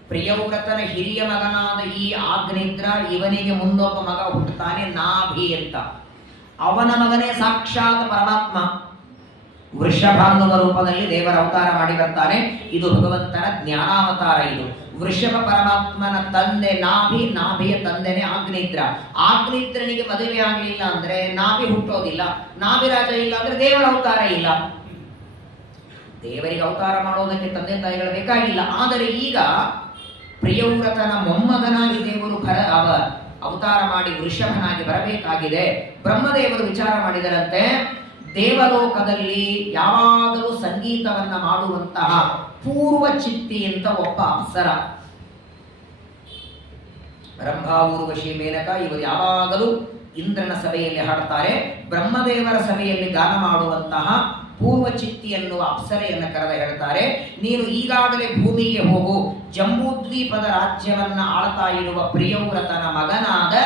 ಪ್ರಿಯವ್ರತನ ಹಿರಿಯ ಮಗನಾದ ಈ ಆಗ್ನಿಧ್ರ ಇವನಿಗೆ ಮುಂದೊಬ್ಬ ಮಗ ಹುಟ್ಟುತ್ತಾನೆ ನಾಭಿ ಅಂತ. ಅವನ ಮಗನೇ ಸಾಕ್ಷಾತ್ ಪರಮಾತ್ಮ ವೃಷಭ ಅನ್ನುವ ರೂಪದಲ್ಲಿ ದೇವರ ಅವತಾರ ಮಾಡಿ ಬರ್ತಾನೆ. ಇದು ಭಗವಂತನ ಜ್ಞಾನಾವತಾರ. ಇದು ವೃಷಭ ಪರಮಾತ್ಮನ ತಂದೆ ನಾಭಿ, ನಾಭಿಯ ತಂದೆನೇ ಆಗ್ನಿಧ್ರ. ಆಗ್ನಿಧ್ರನಿಗೆ ಮದುವೆ ಆಗಲಿಲ್ಲ ಅಂದ್ರೆ ನಾಭಿ ಹುಟ್ಟೋದಿಲ್ಲ, ನಾಭಿರಾಜ ಇಲ್ಲ ಅಂದ್ರೆ ದೇವರ ಅವತಾರ ಇಲ್ಲ. ದೇವರಿಗೆ ಅವತಾರ ಮಾಡೋದಕ್ಕೆ ತಂದೆ ತಾಯಿಗಳು ಬೇಕಾಗಿಲ್ಲ. ಆದರೆ ಈಗ ಪ್ರಿಯವ್ರತನ ಮೊಮ್ಮಗನಾಗಿ ದೇವರು ಅವತಾರ ಮಾಡಿ ವೃಷಭನಾಗಿ ಬರಬೇಕಾಗಿದೆ. ಬ್ರಹ್ಮದೇವರು ವಿಚಾರ ಮಾಡಿದರಂತೆ, ದೇವಲೋಕದಲ್ಲಿ ಯಾವಾಗಲೂ ಸಂಗೀತವನ್ನ ಮಾಡುವಂತಹ ಪೂರ್ವ ಚಿತ್ತಿ ಅಂತ ಒಬ್ಬ ಅಪ್ಸರ, ರಂಭಾ ಊರ್ವಶಿ ಮೇನಕ, ಇವರು ಯಾವಾಗಲೂ ಇಂದ್ರನ ಸಭೆಯಲ್ಲಿ ಹಾಡ್ತಾರೆ. ಬ್ರಹ್ಮದೇವರ ಸಭೆಯಲ್ಲಿ ಗಾನ ಮಾಡುವಂತಹ ಪೂರ್ವ ಚಿತ್ತಿ ಎನ್ನುವ ಅಪ್ಸರೆಯನ್ನು ಕರೆದ ಹೇಳ್ತಾರೆ, ನೀನು ಈಗಾಗಲೇ ಭೂಮಿಗೆ ಹೋಗು, ಜಂಬೂದ್ವೀಪದ ರಾಜ್ಯವನ್ನ ಆಳ್ತಾ ಇರುವ ಪ್ರಿಯವ್ರತನ ಮಗನಾದ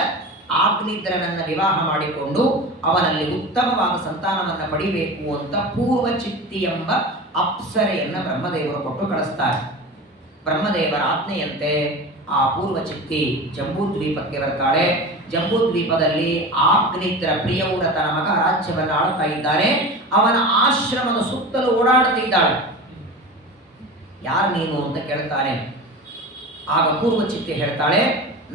ಆಗ್ನಿಧ್ರನನ್ನ ವಿವಾಹ ಮಾಡಿಕೊಂಡು ಅವನಲ್ಲಿ ಉತ್ತಮವಾದ ಸಂತಾನವನ್ನ ಪಡಿಬೇಕು ಅಂತ ಪೂರ್ವ ಚಿತ್ತಿ ಎಂಬ ಅಪ್ಸರೆಯನ್ನ ಬ್ರಹ್ಮದೇವರು ಕೊಟ್ಟು ಕಳಿಸ್ತಾರೆ. ಬ್ರಹ್ಮದೇವರ ಆಜ್ಞೆಯಂತೆ ಆ ಪೂರ್ವ ಚಿತ್ತಿ ಜಂಬೂದ್ವೀಪಕ್ಕೆ ಬರ್ತಾಳೆ. ಜಂಬೂದ್ವೀಪದಲ್ಲಿ ಆಗ್ನಿಧ್ರ ಪ್ರಿಯವ್ರತನ ಮಗ ರಾಜ್ಯವನ್ನು ಆಳ್ತಾ ಇದ್ದಾನೆ. ಅವನ ಆಶ್ರಮದ ಸುತ್ತಲೂ ಓಡಾಡುತ್ತಿದ್ದಾಳೆ. ಯಾರು ನೀನು ಅಂತ ಕೇಳ್ತಾನೆ. ಆಗ ಪೂರ್ವ ಚಿತ್ತಿ ಹೇಳ್ತಾಳೆ,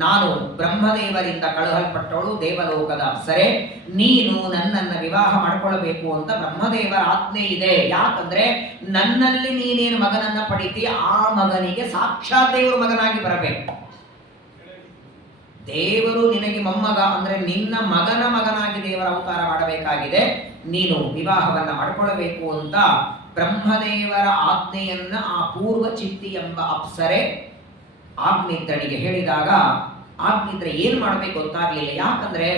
ನಾನು ಬ್ರಹ್ಮದೇವರಿಂದ ಕಳುಹಲ್ಪಟ್ಟವಳು, ದೇವಲೋಕದ ಅಪ್ಸರೆ. ನೀನು ನನ್ನನ್ನು ವಿವಾಹ ಮಾಡಿಕೊಳ್ಳಬೇಕು ಅಂತ ಬ್ರಹ್ಮದೇವರ ಆಜ್ಞೆ ಇದೆ. ಯಾಕಂದ್ರೆ ನನ್ನಲ್ಲಿ ನೀನೇನು ಮಗನನ್ನ ಪಡಿತೀಯ, ಆ ಮಗನಿಗೆ ಸಾಕ್ಷಾತ್ ದೇವರು ಮಗನಾಗಿ ಬರಬೇಕು. ದೇವರು ನಿನಗೆ ಮೊಮ್ಮಗ ಅಂದ್ರೆ ನಿನ್ನ ಮಗನ ಮಗನಾಗಿ ದೇವರ ಅವತಾರ ಮಾಡಬೇಕಾಗಿದೆ. ನೀನು ವಿವಾಹವನ್ನ ಮಾಡಿಕೊಳ್ಳಬೇಕು ಅಂತ ಬ್ರಹ್ಮದೇವರ ಆಜ್ಞೆಯನ್ನ ಆ ಪೂರ್ವ ಚಿತ್ತಿ ಎಂಬ ಅಪ್ಸರೆ ಆಗ್ನಿಧ್ರನಿಗೆ ಹೇಳಿದಾಗ ಆಗ್ನಿಧ್ರ ಏನ್ ಮಾಡ್ಬೇಕು ಗೊತ್ತಾಗ್ಲಿಲ್ಲ. ಯಾಕಂದ್ರೆ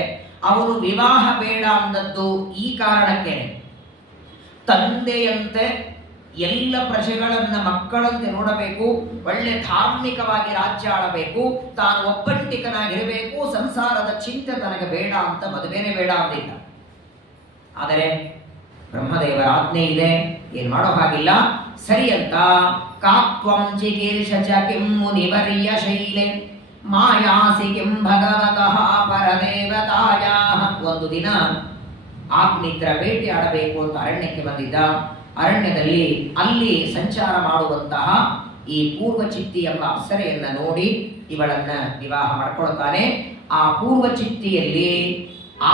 ಅವನು ವಿವಾಹ ಬೇಡ ಅಂದದ್ದು ಈ ಕಾರಣಕ್ಕೇನೆ, ತಂದೆಯಂತೆ ಎಲ್ಲ ಪ್ರಜೆಗಳನ್ನ ಮಕ್ಕಳಂತೆ ನೋಡಬೇಕು, ಒಳ್ಳೆ ಧಾರ್ಮಿಕವಾಗಿ ರಾಜ್ಯ ಆಳಬೇಕು, ತಾನು ಒಬ್ಬಂಟಿಕನಾಗಿರಬೇಕು, ಸಂಸಾರದ ಚಿಂತೆ ತನಗೆ ಬೇಡ ಅಂತ ಮದುವೆನೇ ಬೇಡ ಅಂದಿಲ್ಲ. ಆದರೆ ಬ್ರಹ್ಮದೇವರ ಆಜ್ಞೆ ಇದೆ, ಏನ್ ಮಾಡೋ ಹಾಗಿಲ್ಲ. ಸರಿ ಅಂತ ಕಾತ್ವಂ ಚಿಕೀರ್ಷ ಚ ಕಿಂ ಮುನಿವರ್ಯ ಶೈಲೆ ಮಾಯಾಸಿ ಕಿಂ ಭಗವತಃ ಪರದೇವತಾಯಾಃ. ಒಂದು ದಿನ ಆಗ್ನಿಧ್ರ ಬೇಟೆ ಆಡಬೇಕು ಅಂತ ಅರಣ್ಯಕ್ಕೆ ಬಂದಿದ್ದ. ಅರಣ್ಯದಲ್ಲಿ ಅಲ್ಲಿ ಸಂಚಾರ ಮಾಡುವಂತಹ ಈ ಪೂರ್ವ ಚಿತ್ತಿ ಎಂಬ ಅಪ್ಸರೆಯನ್ನ ನೋಡಿ ಇವಳನ್ನ ವಿವಾಹ ಮಾಡ್ಕೊಳ್ತಾನೆ. ಆ ಪೂರ್ವ ಚಿತ್ತಿಯಲ್ಲಿ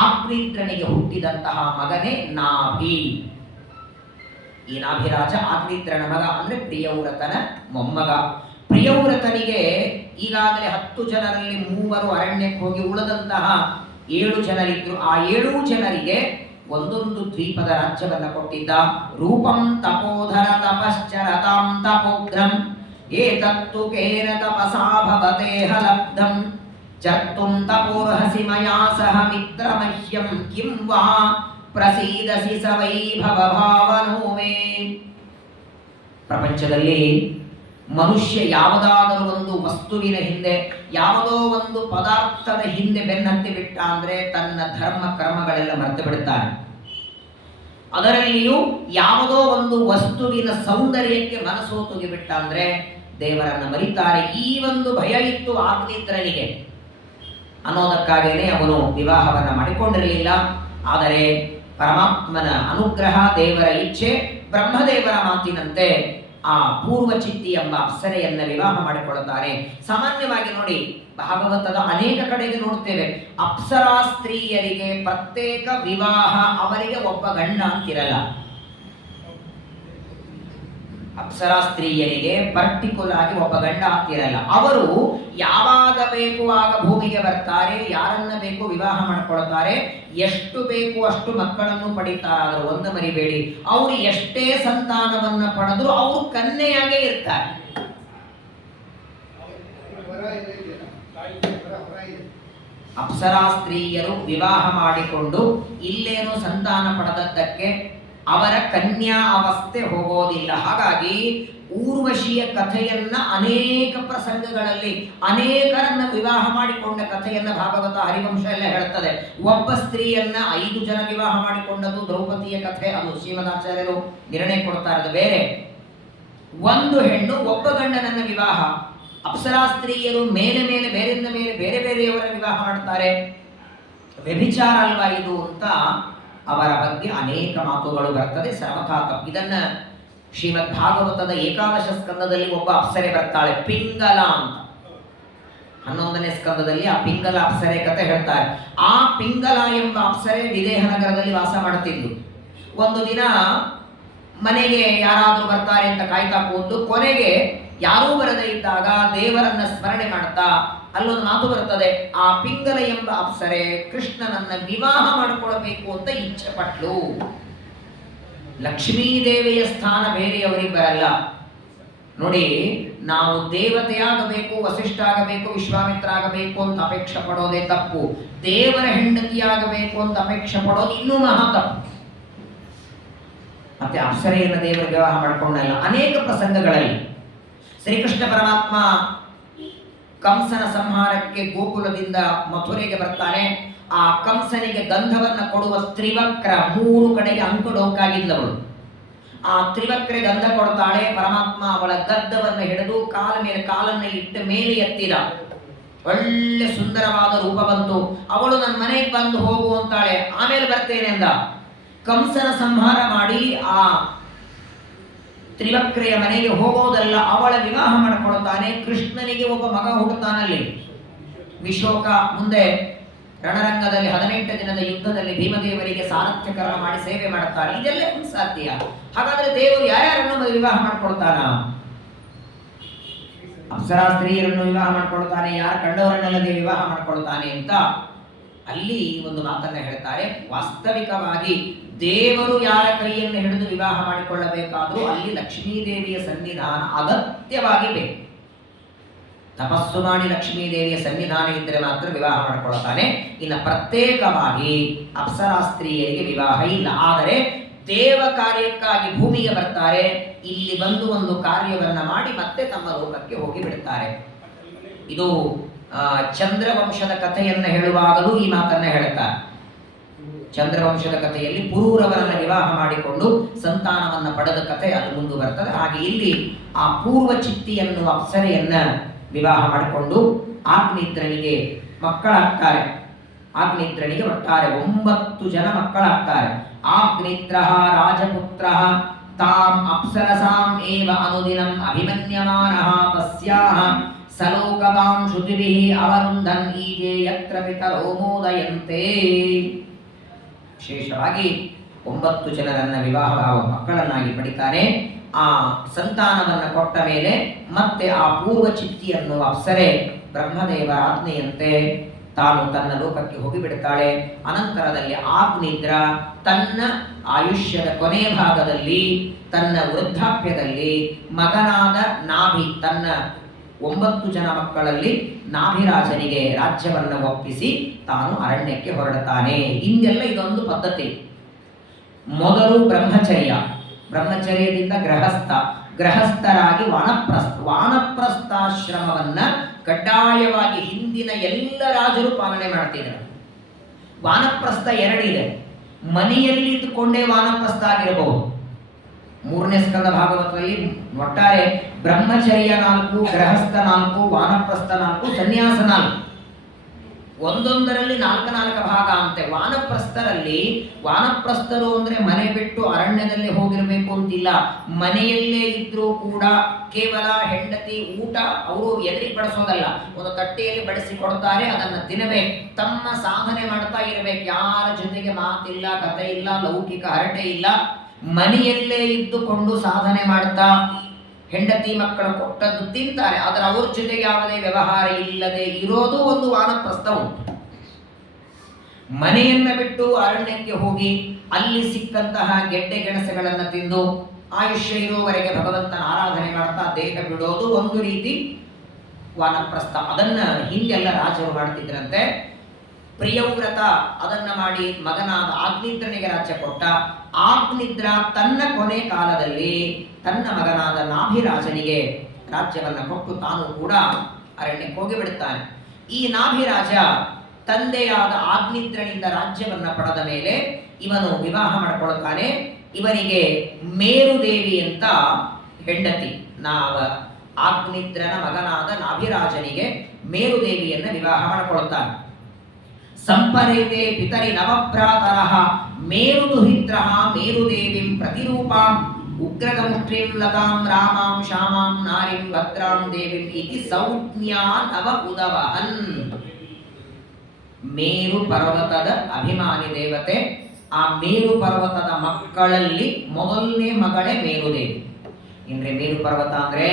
ಆಗ್ನಿಧ್ರನಿಗೆ ಹುಟ್ಟಿದಂತಹ ಮಗನೇ ನಾಭಿ. ಈ ನಾಭಿರಾಜ ಆಗ್ನಿಧ್ರನ ಮಗ ಅಂದ್ರೆ ಪ್ರಿಯವ್ರತನ ಮೊಮ್ಮಗ. ಪ್ರಿಯವ್ರತನಿಗೆ ಈಗಾಗಲೇ 10 ಜನರಲ್ಲಿ 3 ಅರಣ್ಯಕ್ಕೆ ಹೋಗಿ ಉಳಿದಂತಹ 7 ಜನರಿದ್ರು. ಆ 7 ಜನರಿಗೆ ಒಂದೊಂದು ದ್ವೀಪದ ರಾಜ್ಯವನ್ನ ಕೊಟ್ಟಿದ್ದ. ರೂಪಂ ತಪೋಧರ ತಪಶ್ಚರತಾಂ ತಪೋಗ್ರಂ ಏತತ್ತು ಕೇನ ತಪಸಾ ಭವತೇಹ ಲಬ್ಧಂ ಚರ್ತುಂ ತಪೋರ್ಹಸಿ ಮಯಾ ಸಹ ಮಿತ್ರಮಹ್ಯಂ ಕಿಂ ವಾ ಪ್ರಸೀದಸಿ ಸ ವೈಭವ ಭಾವನೋ ಮೇ. ಪ್ರಪಂಚದಲ್ಲಿ ಮನುಷ್ಯ ಯಾವುದಾದರೂ ಒಂದು ವಸ್ತುವಿನ ಹಿಂದೆ, ಯಾವುದೋ ಒಂದು ಪದಾರ್ಥದ ಹಿಂದೆ ಬೆನ್ನತ್ತಿ ಬಿಟ್ಟ ಅಂದ್ರೆ ತನ್ನ ಧರ್ಮ ಕರ್ಮಗಳೆಲ್ಲ ಮರೆತು ಬಿಡುತ್ತಾನೆ. ಅದರಲ್ಲಿಯೂ ಯಾವುದೋ ಒಂದು ವಸ್ತುವಿನ ಸೌಂದರ್ಯಕ್ಕೆ ಮನಸೋತುಗಿ ಬಿಟ್ಟ ಅಂದ್ರೆ ದೇವರನ್ನ ಮರಿತಾರೆ. ಈ ಒಂದು ಭಯ ಇತ್ತು ಆಗ್ನೇತ್ರನಿಗೆ ಅನ್ನೋದಕ್ಕಾಗೇನೆ ಅವನು ವಿವಾಹವನ್ನ ಮಾಡಿಕೊಂಡಿರಲಿಲ್ಲ. ಆದರೆ ಪರಮಾತ್ಮನ ಅನುಗ್ರಹ, ದೇವರ ಇಚ್ಛೆ, ಬ್ರಹ್ಮದೇವರ ಮಾತಿನಂತೆ ಆ ಪೂರ್ವಚಿತ್ತಿ ಎಂಬ ಅಪ್ಸರೆಯನ್ನ ವಿವಾಹ ಮಾಡಿಕೊಳ್ಳುತ್ತಾರೆ. ಸಾಮಾನ್ಯವಾಗಿ ನೋಡಿ, ಭಾಗವತದ ಅನೇಕ ಕಡೆಗೆ ನೋಡ್ತೇವೆ, ಅಪ್ಸರಾ ಸ್ತ್ರೀಯರಿಗೆ ಪ್ರತ್ಯೇಕ ವಿವಾಹ, ಅವರಿಗೆ ಒಬ್ಬ ಗಂಡ ಅಂತಿರಲ್ಲ. ಅಪ್ಸರಾ ಸ್ತ್ರೀಯರಿಗೆ ಪರ್ಟಿಕ್ಯುಲರ್ ಆಗಿ ಒಬ್ಬ ಗಂಡ ಅಂತಿರಲ್ಲ. ಅವರು ಯಾವಾಗ ಬೇಕು ಆಗ ಭೂಮಿಗೆ ಬರ್ತಾರೆ, ಯಾರನ್ನ ಬೇಕು ವಿವಾಹ ಮಾಡಿಕೊಳ್ತಾರೆ, ಎಷ್ಟು ಬೇಕು ಅಷ್ಟು ಮಕ್ಕಳನ್ನು ಪಡಿತಾರಾದರೂ ಒಂದು ಮರಿಬೇಡಿ, ಅವರು ಎಷ್ಟೇ ಸಂತಾನವನ್ನ ಪಡೆದ್ರು ಅವರು ಕನ್ಯೆಯಾಗೇ ಇರ್ತಾರೆ. ಅಪ್ಸರಾ ಸ್ತ್ರೀಯರು ವಿವಾಹ ಮಾಡಿಕೊಂಡು ಇಲ್ಲೇನೋ ಸಂತಾನ ಪಡೆದದ್ದಕ್ಕೆ ಅವರ ಕನ್ಯಾ ಅವಸ್ಥೆ ಹೋಗೋದಿಲ್ಲ. ಹಾಗಾಗಿ ಊರ್ವಶಿಯ ಕಥೆಯನ್ನ ಅನೇಕ ಪ್ರಸಂಗಗಳಲ್ಲಿ ಅನೇಕರನ್ನ ವಿವಾಹ ಮಾಡಿಕೊಂಡ ಕಥೆಯನ್ನ ಭಾಗವತ, ಹರಿವಂಶ ಎಲ್ಲ ಹೇಳ್ತದೆ. ಒಬ್ಬ ಸ್ತ್ರೀಯನ್ನ 5 ಜನ ವಿವಾಹ ಮಾಡಿಕೊಂಡದ್ದು ದ್ರೌಪದಿಯ ಕಥೆ, ಅದು ಶ್ರೀಮದಾಚಾರ್ಯರು ನಿರ್ಣಯ ಕೊಡ್ತಾ ಇರೋದು ಬೇರೆ. ಒಂದು ಹೆಣ್ಣು ಒಬ್ಬ ಗಂಡನನ್ನ ವಿವಾಹ, ಅಪ್ಸರಾ ಸ್ತ್ರೀಯರು ಮೇಲೆ ಮೇಲೆ ಬೇರೆಯಿಂದ ಮೇಲೆ ಬೇರೆ ಬೇರೆಯವರ ವಿವಾಹ ಮಾಡ್ತಾರೆ. ವ್ಯಭಿಚಾರ ಅಲ್ವಾ ಇದು ಅಂತ ಅವರ ಬಗ್ಗೆ ಅನೇಕ ಮಾತುಗಳು ಬರ್ತದೆ. ಸರ್ವಥಾ ಇದನ್ನ ಶ್ರೀಮದ್ ಭಾಗವತದ ಏಕಾದಶ ಸ್ಕಂದದಲ್ಲಿ ಒಬ್ಬ ಅಪ್ಸರೆ ಬರ್ತಾಳೆ, ಪಿಂಗಲ ಅಂತ. 11ನೇ ಸ್ಕಂದದಲ್ಲಿ ಆ ಪಿಂಗಲ ಅಪ್ಸರೆ ಕಥೆ ಹೇಳ್ತಾರೆ. ಆ ಪಿಂಗಲ ಎಂಬ ಅಪ್ಸರೆ ವಿದೇಹ ನಗರದಲ್ಲಿ ವಾಸ ಮಾಡುತ್ತಿದ್ದು. ಒಂದು ದಿನ ಮನೆಗೆ ಯಾರಾದರೂ ಬರ್ತಾರೆ ಅಂತ ಕಾಯ್ತಾ ಕೂತು, ಕೊನೆಗೆ ಯಾರೂ ಬರದೇ ಇದ್ದಾಗ ದೇವರನ್ನ ಸ್ಮರಣೆ ಮಾಡ್ತಾ ಅಲ್ಲೊಂದು ಮಾತು ಬರ್ತದೆ, ಆ ಪಿಂಗಲ ಎಂಬ ಅಪ್ಸರೆ ಕೃಷ್ಣನನ್ನ ವಿವಾಹ ಮಾಡಿಕೊಳ್ಳಬೇಕು ಅಂತ ಇಚ್ಛೆ ಪಟ್ಲು. ಲಕ್ಷ್ಮೀದೇವಿಯ ಸ್ಥಾನ ಬೇರೆಯವರಿಗೆ ಬರಲ್ಲ ನೋಡಿ. ನಾವು ದೇವತೆಯಾಗಬೇಕು, ವಸಿಷ್ಠ ಆಗಬೇಕು, ವಿಶ್ವಾಮಿತ್ರ ಆಗಬೇಕು ಅಂತ ಅಪೇಕ್ಷೆ ಪಡೋದೇ ತಪ್ಪು. ದೇವರ ಹೆಂಡತಿಯಾಗಬೇಕು ಅಂತ ಅಪೇಕ್ಷೆ ಪಡೋದು ಇನ್ನೂ ಮಹಾ ತಪ್ಪು. ಮತ್ತೆ ಅಪ್ಸರೆಯನ್ನು ದೇವರ ವಿವಾಹ ಮಾಡಿಕೊಂಡಲ್ಲ. ಅನೇಕ ಪ್ರಸಂಗಗಳಲ್ಲಿ ಶ್ರೀಕೃಷ್ಣ ಪರಮಾತ್ಮ ಕಂಸನ ಸಂಹಾರಕ್ಕೆ ಗೋಕುಲದಿಂದ ಮಥುರೆಗೆ ಬರ್ತಾನೆ. ಆ ಕಂಸನಿಗೆ ಗಂಧವನ್ನ ಕೊಡುವ ತ್ರಿವಕ್ರ 3 ಕಡೆಗೆ ಅಂಕುಡೊಂಕಾಗಿದ್ದವಳು. ಆ ತ್ರಿವಕ್ರೆ ಗಂಧ ಕೊಡ್ತಾಳೆ. ಪರಮಾತ್ಮ ಅವಳ ಗದ್ದವನ್ನು ಹಿಡಿದು ಕಾಲ ಮೇಲೆ ಕಾಲನ್ನ ಇಟ್ಟ ಮೇಲೆ ಎತ್ತಿದ. ಒಳ್ಳೆ ಸುಂದರವಾದ ರೂಪ ಬಂತು. ಅವಳು ನನ್ನ ಮನೆಗೆ ಬಂದು ಹೋಗು ಅಂತಾಳೆ. ಆಮೇಲೆ ಬರ್ತೇನೆ ಅಂದ. ಕಂಸನ ಸಂಹಾರ ಮಾಡಿ ಆ ತ್ರಿವಕ್ರೆಯ ಮನೆಗೆ ಹೋಗೋದಲ್ಲ, ಅವಳ ವಿವಾಹ ಮಾಡಿಕೊಳ್ತಾನೆ. ಕೃಷ್ಣನಿಗೆ ಒಬ್ಬ ಮಗ ಹುಟ್ಟುತ್ತಾನಲ್ಲಿ. ವಿಶೋಕ ಮುಂದೆ ರಣರಂಗದಲ್ಲಿ 18 ದಿನದ ಯುದ್ಧದಲ್ಲಿ ಭೀಮದೇವರಿಗೆ ಸಾರಥ್ಯಕರಣ ಮಾಡಿ ಸೇವೆ ಮಾಡುತ್ತಾರೆ. ಇದೆಲ್ಲ ಸಾಧ್ಯ. ಹಾಗಾದ್ರೆ ದೇವರು ಯಾರ್ಯಾರನ್ನು ವಿವಾಹ ಮಾಡಿಕೊಳ್ತಾನ? ಅಪ್ಸರಾ ಸ್ತ್ರೀಯರನ್ನು ವಿವಾಹ ಮಾಡಿಕೊಳ್ತಾನೆ, ಯಾರು ಕಂಡವರನ್ನೆಲ್ಲದೆ ವಿವಾಹ ಮಾಡಿಕೊಳ್ತಾನೆ ಅಂತ ಅಲ್ಲಿ ಒಂದು ಮಾತನ್ನ ಹೇಳ್ತಾರೆ. ವಾಸ್ತವಿಕವಾಗಿ ದೇವರು ಯಾರ ಕೈಯನ್ನು ಹಿಡಿದು ವಿವಾಹ ಮಾಡಿಕೊಳ್ಳಬೇಕಾದರೂ ಅಲ್ಲಿ ಲಕ್ಷ್ಮೀದೇವಿಯ ಸನ್ನಿಧಾನ ಅಗತ್ಯವಾಗಿ ಬೇಕು. ತಪಸ್ಸು ಮಾಡಿ ಲಕ್ಷ್ಮೀದೇವಿಯ ಸನ್ನಿಧಾನ ಇದ್ದರೆ ಮಾತ್ರ ವಿವಾಹ ಮಾಡಿಕೊಳ್ಳುತ್ತಾನೆ. ಇನ್ನು ಪ್ರತ್ಯೇಕವಾಗಿ ಅಪ್ಸರಾ ಸ್ತ್ರೀಯರಿಗೆ ವಿವಾಹ ಇಲ್ಲ. ಆದರೆ ದೇವ ಕಾರ್ಯಕ್ಕಾಗಿ ಭೂಮಿಗೆ ಬರ್ತಾರೆ. ಇಲ್ಲಿ ಬಂದು ಒಂದು ಕಾರ್ಯವನ್ನ ಮಾಡಿ ಮತ್ತೆ ತಮ್ಮ ಲೋಕಕ್ಕೆ ಹೋಗಿ ಬಿಡುತ್ತಾರೆ. ಇದು ಚಂದ್ರವಂಶದ ಕಥೆಯನ್ನ ಹೇಳುವಾಗಲೂ ಈ ಮಾತನ್ನ ಹೇಳುತ್ತಾರೆ. ಚಂದ್ರವಂಶದ ಕಥೆಯಲ್ಲಿ ಪುರೂರವರನ್ನ ವಿವಾಹ ಮಾಡಿಕೊಂಡು ಸಂತಾನವನ್ನ ಪಡೆದ ಕಥೆ ಅದು ಮುಂದೆ ಬರ್ತದೆ. ಹಾಗೆ ಇಲ್ಲಿ ಆ ಪೂರ್ವಚಿತ್ತಿ ಎನ್ನುವ ಅಪ್ಸರೆಯನ್ನ ವಿವಾಹ ಮಾಡಿಕೊಂಡು ಆಗ್ನೇತ್ರನಿಗೆ ಮಕ್ಕಳಾಗ್ತಾರೆ. ಆಗ್ನೇತ್ರನಿಗೆ ಒಟ್ಟಾರೆ 9 ಜನ ಮಕ್ಕಳಾಗ್ತಾರೆ. ಆಗ್ನೇತ್ರ ರಾಜಪುತ್ರ ತಾಂ ಅಪ್ಸರಸಾಂ ಏವ ಅನುದಿನಂ ಅಭಿಮನ್ಯಮಾನಃ ತಸ್ಯಾಃ ಸಲೋಕತಾಂ ಶ್ರುತಿಭಿಃ ಅವರುಂಧನ್ ಈಜೆ ಯತ್ರ ಪಿತರೋ ಮೋದಯಂತೆ. ವಿಶೇಷವಾಗಿ 9 ಜನರನ್ನ ವಿವಾಹ ಮಕ್ಕಳನ್ನಾಗಿ ಪಡಿತಾನೆ. ಆ ಸಂತಾನವನ್ನ ಕೊಟ್ಟ ಮೇಲೆ ಮತ್ತೆ ಆ ಪೂರ್ವಚಿತ್ತಿ ಅನ್ನುವ ಅಪ್ಸರೆ ಬ್ರಹ್ಮದೇವರ ಆಜ್ಞೆಯಂತೆ ತಾನು ತನ್ನ ಲೋಕಕ್ಕೆ ಹೋಗಿಬಿಡುತ್ತಾಳೆ. ಅನಂತರದಲ್ಲಿ ಆಗ್ನಿದ್ರ ತನ್ನ ಆಯುಷ್ಯದ ಕೊನೆಯ ಭಾಗದಲ್ಲಿ, ತನ್ನ ವೃದ್ಧಾಪ್ಯದಲ್ಲಿ ಮಗನಾದ ನಾಭಿ, ತನ್ನ 9 ಜನ ಮಕ್ಕಳಲ್ಲಿ ನಾಭಿರಾಜನಿಗೆ ರಾಜ್ಯವನ್ನು ಒಪ್ಪಿಸಿ ತಾನು ಅರಣ್ಯಕ್ಕೆ ಹೊರಡುತ್ತಾನೆ. ಹಿಂದೆಲ್ಲ ಇದೊಂದು ಪದ್ಧತಿ. ಮೊದಲು ಬ್ರಹ್ಮಚರ್ಯದಿಂದ ಗೃಹಸ್ಥರಾಗಿ ವಾನಪ್ರಸ್ಥಾಶ್ರಮವನ್ನ ಕಡ್ಡಾಯವಾಗಿ ಹಿಂದಿನ ಎಲ್ಲ ರಾಜರು ಪಾಲನೆ ಮಾಡ್ತಿದ್ರು. ವಾನಪ್ರಸ್ಥ 2 ಇದೆ. ಮನೆಯಲ್ಲಿ ಇದ್ದುಕೊಂಡೇ ವಾನಪ್ರಸ್ಥ ಆಗಿರಬಹುದು. 3ನೇ ಸ್ಕಂದ ಭಾಗವತದಲ್ಲಿ ಒಟ್ಟಾರೆ ಬ್ರಹ್ಮಚರ್ಯ 4, ಗೃಹಸ್ಥ 4, ವಾನಪ್ರಸ್ಥ 4, ಸನ್ಯಾಸ 4, ಒಂದೊಂದರಲ್ಲಿ 4 ಭಾಗ ಅಂತೆ. ವಾನಪ್ರಸ್ಥರು ಅಂದ್ರೆ ಮನೆ ಬಿಟ್ಟು ಅರಣ್ಯದಲ್ಲಿ ಹೋಗಿರಬೇಕು ಅಂತಿಲ್ಲ. ಮನೆಯಲ್ಲೇ ಇದ್ರೂ ಕೂಡ ಕೇವಲ ಹೆಂಡತಿ ಊಟ ಅವರು ಎದುರಿಗೆ ಬಡಿಸೋದಲ್ಲ, ಒಂದು ತಟ್ಟೆಯಲ್ಲಿ ಬಡಿಸಿ ಕೊಡ್ತಾರೆ, ಅದನ್ನ ತಿನ್ನಬೇಕು, ತಮ್ಮ ಸಾಧನೆ ಮಾಡ್ತಾ ಇರಬೇಕು. ಯಾರ ಜೊತೆಗೆ ಮಾತಿಲ್ಲ, ಕಥೆ ಇಲ್ಲ, ಲೌಕಿಕ ಹರಟೆ ಇಲ್ಲ. ಮನೆಯಲ್ಲೇ ಇದ್ದುಕೊಂಡು ಸಾಧನೆ ಮಾಡ್ತಾ ಹೆಂಡತಿ ಮಕ್ಕಳು ಕೊಟ್ಟದ್ದು ತಿಂತಾರೆ, ಆದರೆ ಅವ್ರ ಜೊತೆಗೆ ಯಾವುದೇ ವ್ಯವಹಾರ ಇಲ್ಲದೆ ಇರೋದು ಒಂದು ವಾನಪ್ರಸ್ಥ ಉಂಟು. ಮನೆಯನ್ನ ಬಿಟ್ಟು ಅರಣ್ಯಕ್ಕೆ ಹೋಗಿ ಅಲ್ಲಿ ಸಿಕ್ಕಂತಹ ಗೆಡ್ಡೆ ಗೆಣಸುಗಳನ್ನು ತಿಂದು ಆಯುಷ್ಯ ಇರುವವರೆಗೆ ಭಗವಂತನ ಆರಾಧನೆ ಮಾಡ್ತಾ ದೇಹ ಬಿಡೋದು ಒಂದು ರೀತಿ ವಾನಪ್ರಸ್ಥ. ಅದನ್ನ ಹಿಂದೆಲ್ಲ ರಾಜರು ಮಾಡ್ತಿದ್ರಂತೆ. ಪ್ರಿಯವ್ರತ ಅದನ್ನ ಮಾಡಿ ಮಗನಾದ ಆಗ್ನಿದ್ರನಿಗೆ ರಾಜ್ಯ ಕೊಟ್ಟ. ಆಗ್ನಿದ್ರ ತನ್ನ ಕೊನೆ ಕಾಲದಲ್ಲಿ ತನ್ನ ಮಗನಾದ ನಾಭಿರಾಜನಿಗೆ ರಾಜ್ಯವನ್ನ ಕೊಟ್ಟು ತಾನು ಕೂಡ ಅರಣ್ಯಕ್ಕೆ ಹೋಗಿಬಿಡುತ್ತಾನೆ. ಈ ನಾಭಿರಾಜ ತಂದೆಯಾದ ಆಗ್ನಿದ್ರನಿಂದ ರಾಜ್ಯವನ್ನ ಪಡೆದ ಮೇಲೆ ಇವನು ವಿವಾಹ ಮಾಡಿಕೊಳ್ಳುತ್ತಾನೆ. ಇವನಿಗೆ ಮೇರುದೇವಿ ಅಂತ ಹೆಂಡತಿ. ಆಗ್ನಿದ್ರನ ಮಗನಾದ ನಾಭಿರಾಜನಿಗೆ ಮೇರುದೇವಿಯನ್ನ ವಿವಾಹ ಮಾಡಿಕೊಳ್ಳುತ್ತಾನೆ. ಸಂಪರೇತೆ ಪಿತರಿ ನವಭ್ರಾತರಃ ಮೇರುದುಹಿತ್ರಃ ಮೇರುದೇವಿಂ ಪ್ರತಿರೂಪಾಂ ಉಗ್ರಗಮುಷ್ಟ್ರೀಂ ಲತಾಂ ರಾಮಾಂ ಶ್ಯಾಮಾಂ ನಾರಿಂ ಭದ್ರಾಂ ದೇವಿಂ ಇತಿ ಸೌಜ್ಞಾ ನವ ಉದವಹನ್. ಮೇರು ಪರ್ವತದ ಅಭಿಮಾನಿ ದೇವತೆ. ಆ ಮೇರು ಪರ್ವತದ ಮಕ್ಕಳಲ್ಲಿ ಮೊದಲನೇ ಮಗಳೇ ಮೇರುದೇವಿ. ಅಂದ್ರೆ ಮೇರು ಪರ್ವತ ಅಂದ್ರೆ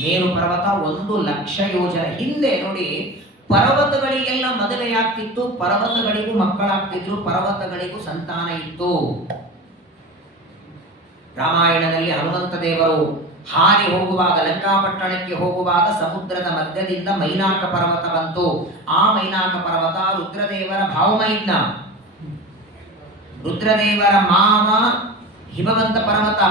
ಮೇರು ಪರ್ವತ 1,00,000 ಯೋಜನೆ ಹಿಂದೆ ನೋಡಿ. ಪರ್ವತಗಳಿಗೆಲ್ಲ ಮದುವೆಯಾಗ್ತಿತ್ತು, ಪರ್ವತಗಳಿಗೂ ಮಕ್ಕಳಾಗ್ತಿದ್ರು, ಪರ್ವತಗಳಿಗೂ ಸಂತಾನ ಇತ್ತು. ರಾಮಾಯಣದಲ್ಲಿ ಹನುಮಂತ ದೇವರು ಹಾರಿ ಹೋಗುವಾಗ, ಲಂಕಾಪಟ್ಟಣಕ್ಕೆ ಹೋಗುವಾಗ ಸಮುದ್ರದ ಮಧ್ಯದಿಂದ ಮೈನಾಕ ಪರ್ವತ ಬಂತು. ಆ ಮೈನಾಕ ಪರ್ವತ ರುದ್ರದೇವರ ಭಾವಮೈದ್ನ. ರುದ್ರದೇವರ ಮಾವ ಹಿಮವಂತ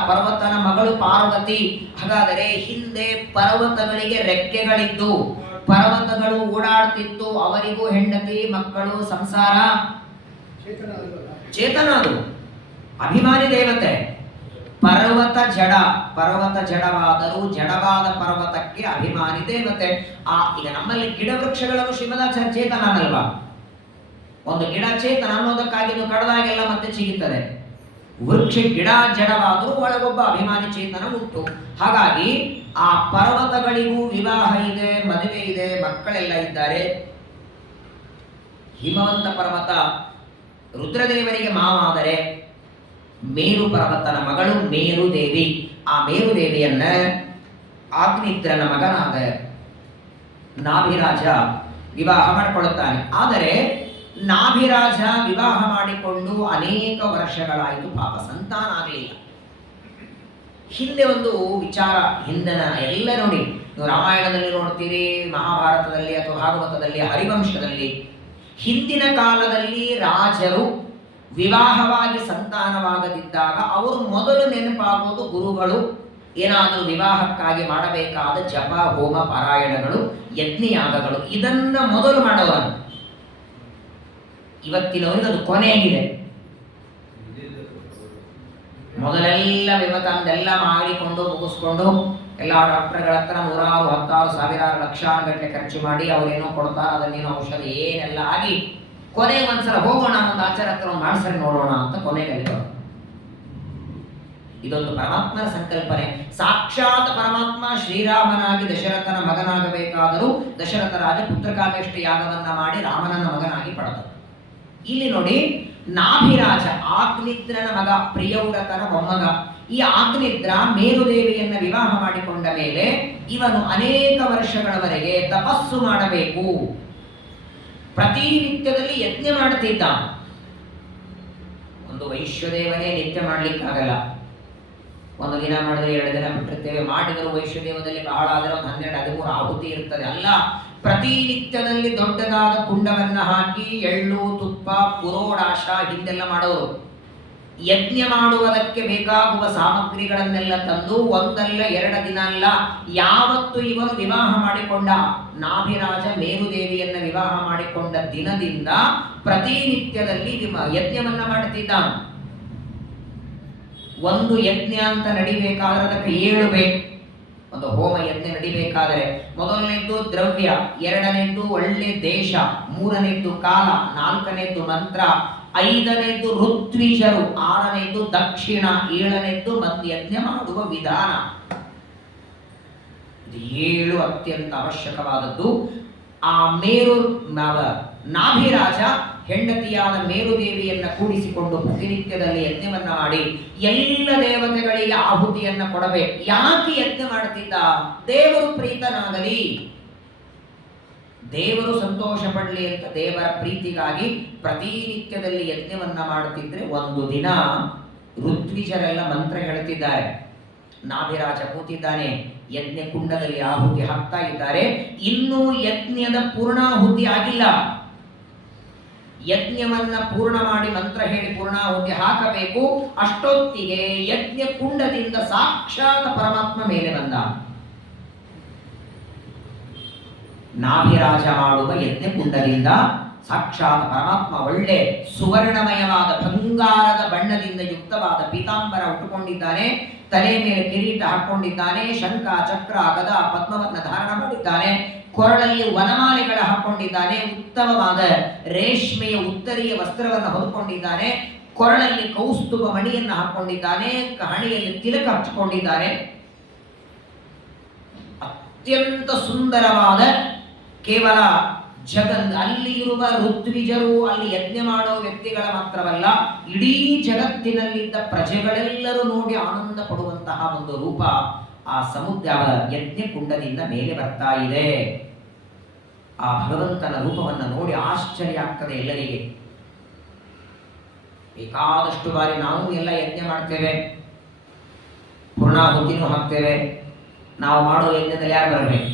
ಪರ್ವತನ ಮಗಳು ಪಾರ್ವತಿ. ಹಾಗಾದರೆ ಹಿಂದೆ ಪರ್ವತಗಳಿಗೆ ರೆಕ್ಕೆಗಳಿದ್ದು, ಪರ್ವತಗಳು ಓಡಾಡ್ತಿತ್ತು, ಅವರಿಗೂ ಹೆಂಡತಿ ಮಕ್ಕಳು ಸಂಸಾರ. ಚೇತನ ಅದು ಅಭಿಮಾನಿ ದೇವತೆ. ಪರ್ವತ ಜಡವಾದರೂ ಜಡವಾದ ಪರ್ವತಕ್ಕೆ ಅಭಿಮಾನಿ ದೇವತೆ. ಈಗ ನಮ್ಮಲ್ಲಿ ಗಿಡ ವೃಕ್ಷಗಳನ್ನು ಶ್ರೀಮದಾಚಾರ್ಯ ಚೇತನ ಅನ್ನಲ್ವಾ? ಒಂದು ಗಿಡ ಚೇತನ ಅನ್ನೋದಕ್ಕಾಗಿ ಕಡದಾಗೆಲ್ಲ ಮತ್ತೆ ಚಿಗುತ್ತದೆ. ವೃಕ್ಷ ಗಿಡ ಜಡವಾದರೂ ಒಳಗೊಬ್ಬ ಅಭಿಮಾನಿ ಚೇತನ ಉಂಟು. ಹಾಗಾಗಿ ಆ ಪರ್ವತಗಳಿಗೂ ವಿವಾಹ ಇದೆ, ಮದುವೆ ಇದೆ, ಮಕ್ಕಳೆಲ್ಲ ಇದ್ದಾರೆ. ಹಿಮವಂತ ಪರ್ವತ ರುದ್ರದೇವರಿಗೆ ಮಾವಾದರೆ ಮೇರು ಪರ್ವತನ ಮಗಳು ಮೇರುದೇವಿ. ಆ ಮೇರುದೇವಿಯನ್ನ ಆಗ್ನಿದ್ರನ ಮಗನಾದ ನಾಭಿರಾಜ ವಿವಾಹ ಮಾಡಿಕೊಳ್ಳುತ್ತಾನೆ. ಆದರೆ ನಾಭಿರಾಜ ವಿವಾಹ ಮಾಡಿಕೊಂಡು ಅನೇಕ ವರ್ಷಗಳಾಯಿತು, ಪಾಪ ಸಂತಾನ ಆಗಲಿಲ್ಲ. ಹಿಂದೆ ಒಂದು ವಿಚಾರ, ಹಿಂದಿನ ಎಲ್ಲ ನೋಡಿ, ನೀವು ರಾಮಾಯಣದಲ್ಲಿ ನೋಡ್ತೀರಿ, ಮಹಾಭಾರತದಲ್ಲಿ ಅಥವಾ ಭಾಗವತದಲ್ಲಿ, ಹರಿವಂಶದಲ್ಲಿ, ಹಿಂದಿನ ಕಾಲದಲ್ಲಿ ರಾಜರು ವಿವಾಹವಾಗಿ ಸಂತಾನವಾಗದಿದ್ದಾಗ ಅವರು ಮೊದಲು ನೆನಪಾಗುವುದು ಗುರುಗಳು ಏನಾದರೂ ವಿವಾಹಕ್ಕಾಗಿ ಮಾಡಬೇಕಾದ ಜಪ, ಹೋಮ, ಪಾರಾಯಣಗಳು, ಯಜ್ಞಯಾಗಗಳು, ಇದನ್ನ ಮೊದಲು ಮಾಡೋರು. ಇವತ್ತಿನವರಿಗೆ ಅದು ಕೊನೆಯಾಗಿದೆ. ಮೊದಲೆಲ್ಲ ವಿವತಂದೆಲ್ಲ ಮಾಡಿಕೊಂಡು ಮುಗಿಸ್ಕೊಂಡು ಎಲ್ಲ ಡಾಕ್ಟರ್ಗಳ ಹತ್ರ 100,000, 10,000, 1,000, ಲಕ್ಷಾನು ಗಟ್ಟಲೆ ಖರ್ಚು ಮಾಡಿ ಅವರೇನೋ ಕೊಡ್ತಾರೆ, ಅದನ್ನೇನೋ ಔಷಧ ಏನೆಲ್ಲ ಆಗಿ ಕೊನೆಗೆ ಒಂದ್ಸಲ ಹೋಗೋಣ, ಒಂದು ಆಚಾರ ಹತ್ರ ಮಾಡಿಸರಿ ನೋಡೋಣ ಅಂತ ಕೊನೆಗೆ ಇದೊಂದು ಪರಮಾತ್ಮನ ಸಂಕಲ್ಪನೆ. ಸಾಕ್ಷಾತ್ ಪರಮಾತ್ಮ ಶ್ರೀರಾಮನಾಗಿ ದಶರಥನ ಮಗನಾಗಬೇಕಾದರೂ ದಶರಥ ರಾಜ ಪುತ್ರಕಾಮೇಷ್ಟ ಯಾಗವನ್ನ ಮಾಡಿ ರಾಮನನ್ನ ಮಗನಾಗಿ ಪಡೆದರು. ಇಲ್ಲಿ ನೋಡಿ, ನಾಭಿರಾಜ ಆಗ್ನಿದ್ರನ ಮಗ, ಪ್ರಿಯವ್ರತನ ಮೊಮ್ಮಗ. ಈ ಆಗ್ನಿದ್ರ ಮೇರುದೇವಿಯನ್ನ ವಿವಾಹ ಮಾಡಿಕೊಂಡ ಮೇಲೆ ಇವನು ಅನೇಕ ವರ್ಷಗಳವರೆಗೆ ತಪಸ್ಸು ಮಾಡಬೇಕು, ಪ್ರತಿನಿತ್ಯದಲ್ಲಿ ಯಜ್ಞ ಮಾಡುತ್ತಿದ್ದ. ಒಂದು ವೈಶ್ವದೇವನೇ ನಿತ್ಯ ಮಾಡ್ಲಿಕ್ಕಾಗಲ್ಲ. ಒಂದು ದಿನ ಮಾಡಿದ್ರೆ 2 ದಿನ ಬಿಟ್ಟಿರ್ತೇವೆ. ಮಾಡಿದರೂ ವೈಶ್ವದೇವದಲ್ಲಿ ಬಹಳ ಆದರೆ ಒಂದು 12-13 ಆಹುತಿ ಇರ್ತದೆ. ಅಲ್ಲ, ಪ್ರತಿನಿತ್ಯದಲ್ಲಿ ದೊಡ್ಡದಾದ ಕುಂಡವನ್ನ ಹಾಕಿ ಎಳ್ಳು, ತುಪ್ಪ, ಪುರೋಡಾಶ ಹಿಂದೆಲ್ಲ ಮಾಡೋರು. ಯಜ್ಞ ಮಾಡುವುದಕ್ಕೆ ಬೇಕಾಗುವ ಸಾಮಗ್ರಿಗಳನ್ನೆಲ್ಲ ತಂದು 1 ಅಲ್ಲ 2 ದಿನ ಅಲ್ಲ, ಯಾವತ್ತು ಇವನು ವಿವಾಹ ಮಾಡಿಕೊಂಡ ನಾಭಿರಾಜ ಮೇರುದೇವಿಯನ್ನ ವಿವಾಹ ಮಾಡಿಕೊಂಡ ದಿನದಿಂದ ಪ್ರತಿನಿತ್ಯದಲ್ಲಿ ಯಜ್ಞವನ್ನ ಮಾಡುತ್ತಿದ್ದ. ಒಂದು ಯಜ್ಞ ಅಂತ ನಡಿಬೇಕಾದ್ರೆ ಅದಕ್ಕೆ 7 ಬೇಕು. ಒಂದು ಹೋಮ ಯಜ್ಞ ನಡಿಬೇಕಾದರೆ ಮೊದಲನೇದ್ದು ದ್ರವ್ಯ, 2ನೇದ್ದು ಒಳ್ಳೆ ದೇಶ, 3ನೇದ್ದು ಕಾಲ, 4ನೇದ್ದು ಮಂತ್ರ, 5ನೇದ್ದು ಋತ್ವಿಜರು, 6ನೇದ್ದು ದಕ್ಷಿಣ, 7ನೇದ್ದು ಯಜ್ಞ ಮಾಡುವ ವಿಧಾನ. ಇದು 7 ಅತ್ಯಂತ ಅವಶ್ಯಕವಾದದ್ದು. ಆ ನಾಭಿರಾಜ ಹೆಂಡತಿಯಾದ ಮೇರುದೇವಿಯನ್ನ ಕೂಡಿಸಿಕೊಂಡು ಪ್ರತಿನಿತ್ಯದಲ್ಲಿ ಯಜ್ಞವನ್ನ ಮಾಡಿ ಎಲ್ಲ ದೇವತೆಗಳಿಗೆ ಆಹುತಿಯನ್ನ ಕೊಡಬೇಕು. ಯಾಕೆ ಯಜ್ಞ ಮಾಡುತ್ತಿದ್ದ? ದೇವರು ಪ್ರೀತನಾಗಲಿ, ದೇವರು ಸಂತೋಷ ಪಡಲಿ ಅಂತ ದೇವರ ಪ್ರೀತಿಗಾಗಿ ಪ್ರತಿನಿತ್ಯದಲ್ಲಿ ಯಜ್ಞವನ್ನ ಮಾಡುತ್ತಿದ್ರೆ ಒಂದು ದಿನ ಋತ್ವಿಜರೆಲ್ಲ ಮಂತ್ರ ಹೇಳ್ತಿದ್ದಾರೆ. ನಾಭಿರಾಜ ಕೂತಿದ್ದಾನೆ, ಯಜ್ಞ ಕುಂಡದಲ್ಲಿ ಆಹುತಿ ಹಾಕ್ತಾ ಇದ್ದಾರೆ. ಇನ್ನೂ ಯಜ್ಞದ ಪೂರ್ಣಾಹುತಿ ಆಗಿಲ್ಲ. ಯಜ್ಞವನ್ನ ಪೂರ್ಣ ಮಾಡಿ ಮಂತ್ರ ಹೇಳಿ ಪೂರ್ಣಾಹುತಿ ಹಾಕಬೇಕು. ಅಷ್ಟೊತ್ತಿಗೆ ಯಜ್ಞ ಕುಂಡದಿಂದ ಸಾಕ್ಷಾತ್ ಪರಮಾತ್ಮ ಮೇಲೆ ಬಂದ. ನಾಭಿರಾಜ ಮಾಡುವ ಯಜ್ಞ ಕುಂಡದಿಂದ ಸಾಕ್ಷಾತ್ ಪರಮಾತ್ಮ ಒಳ್ಳೆ ಸುವರ್ಣಮಯವಾದ ಬಂಗಾರದ ಬಣ್ಣದಿಂದ ಯುಕ್ತವಾದ ಪೀತಾಂಬರ ಉಟ್ಟುಕೊಂಡಿದ್ದಾನೆ. ತಲೆ ಮೇಲೆ ಕಿರೀಟ ಹಾಕೊಂಡಿದ್ದಾನೆ. ಶಂಖ, ಚಕ್ರ, ಗದ, ಪದ್ಮವನ್ನ ಧಾರಣ ಮಾಡಿದ್ದಾನೆ. ಕೊರಳಲ್ಲಿ ವನಮಾಲೆಗಳ ಹಾಕೊಂಡಿದ್ದಾನೆ. ಉತ್ತಮವಾದ ರೇಷ್ಮೆಯ ಉತ್ತರೀಯ ವಸ್ತ್ರವನ್ನು ಹೊಂದಿಕೊಂಡಿದ್ದಾನೆ. ಕೊರಳಲ್ಲಿ ಕೌಸ್ತುಭ ಮಣಿಯನ್ನು ಹಾಕೊಂಡಿದ್ದಾನೆ. ಹಣೆಯಲ್ಲಿ ತಿಲಕ ಹಚ್ಚಿಕೊಂಡಿದ್ದಾನೆ. ಅತ್ಯಂತ ಸುಂದರವಾದ, ಕೇವಲ ಅಲ್ಲಿ ಇರುವ ಋತ್ವಿಜರು, ಅಲ್ಲಿ ಯಜ್ಞ ಮಾಡೋ ವ್ಯಕ್ತಿಗಳ ಮಾತ್ರವಲ್ಲ, ಇಡೀ ಜಗತ್ತಿನಲ್ಲಿದ್ದ ಪ್ರಜೆಗಳೆಲ್ಲರೂ ನೋಡಿ ಆನಂದ ಪಡುವಂತಹ ಒಂದು ರೂಪ ಆ ಸಮುದ್ರ ಯಜ್ಞ ಕುಂಡದಿಂದ ಮೇಲೆ ಬರ್ತಾ ಇದೆ. ಆ ಭಗವಂತನ ರೂಪವನ್ನು ನೋಡಿ ಆಶ್ಚರ್ಯ ಆಗ್ತದೆ ಎಲ್ಲರಿಗೆ. ಬೇಕಾದಷ್ಟು ಬಾರಿ ನಾವು ಎಲ್ಲ ಯಜ್ಞ ಮಾಡ್ತೇವೆ, ಪೂರ್ಣಾಹುತಿನೂ ಹಾಕ್ತೇವೆ. ನಾವು ಮಾಡೋ ಯಜ್ಞದಲ್ಲಿ ಯಾರು ಬರಬೇಕು?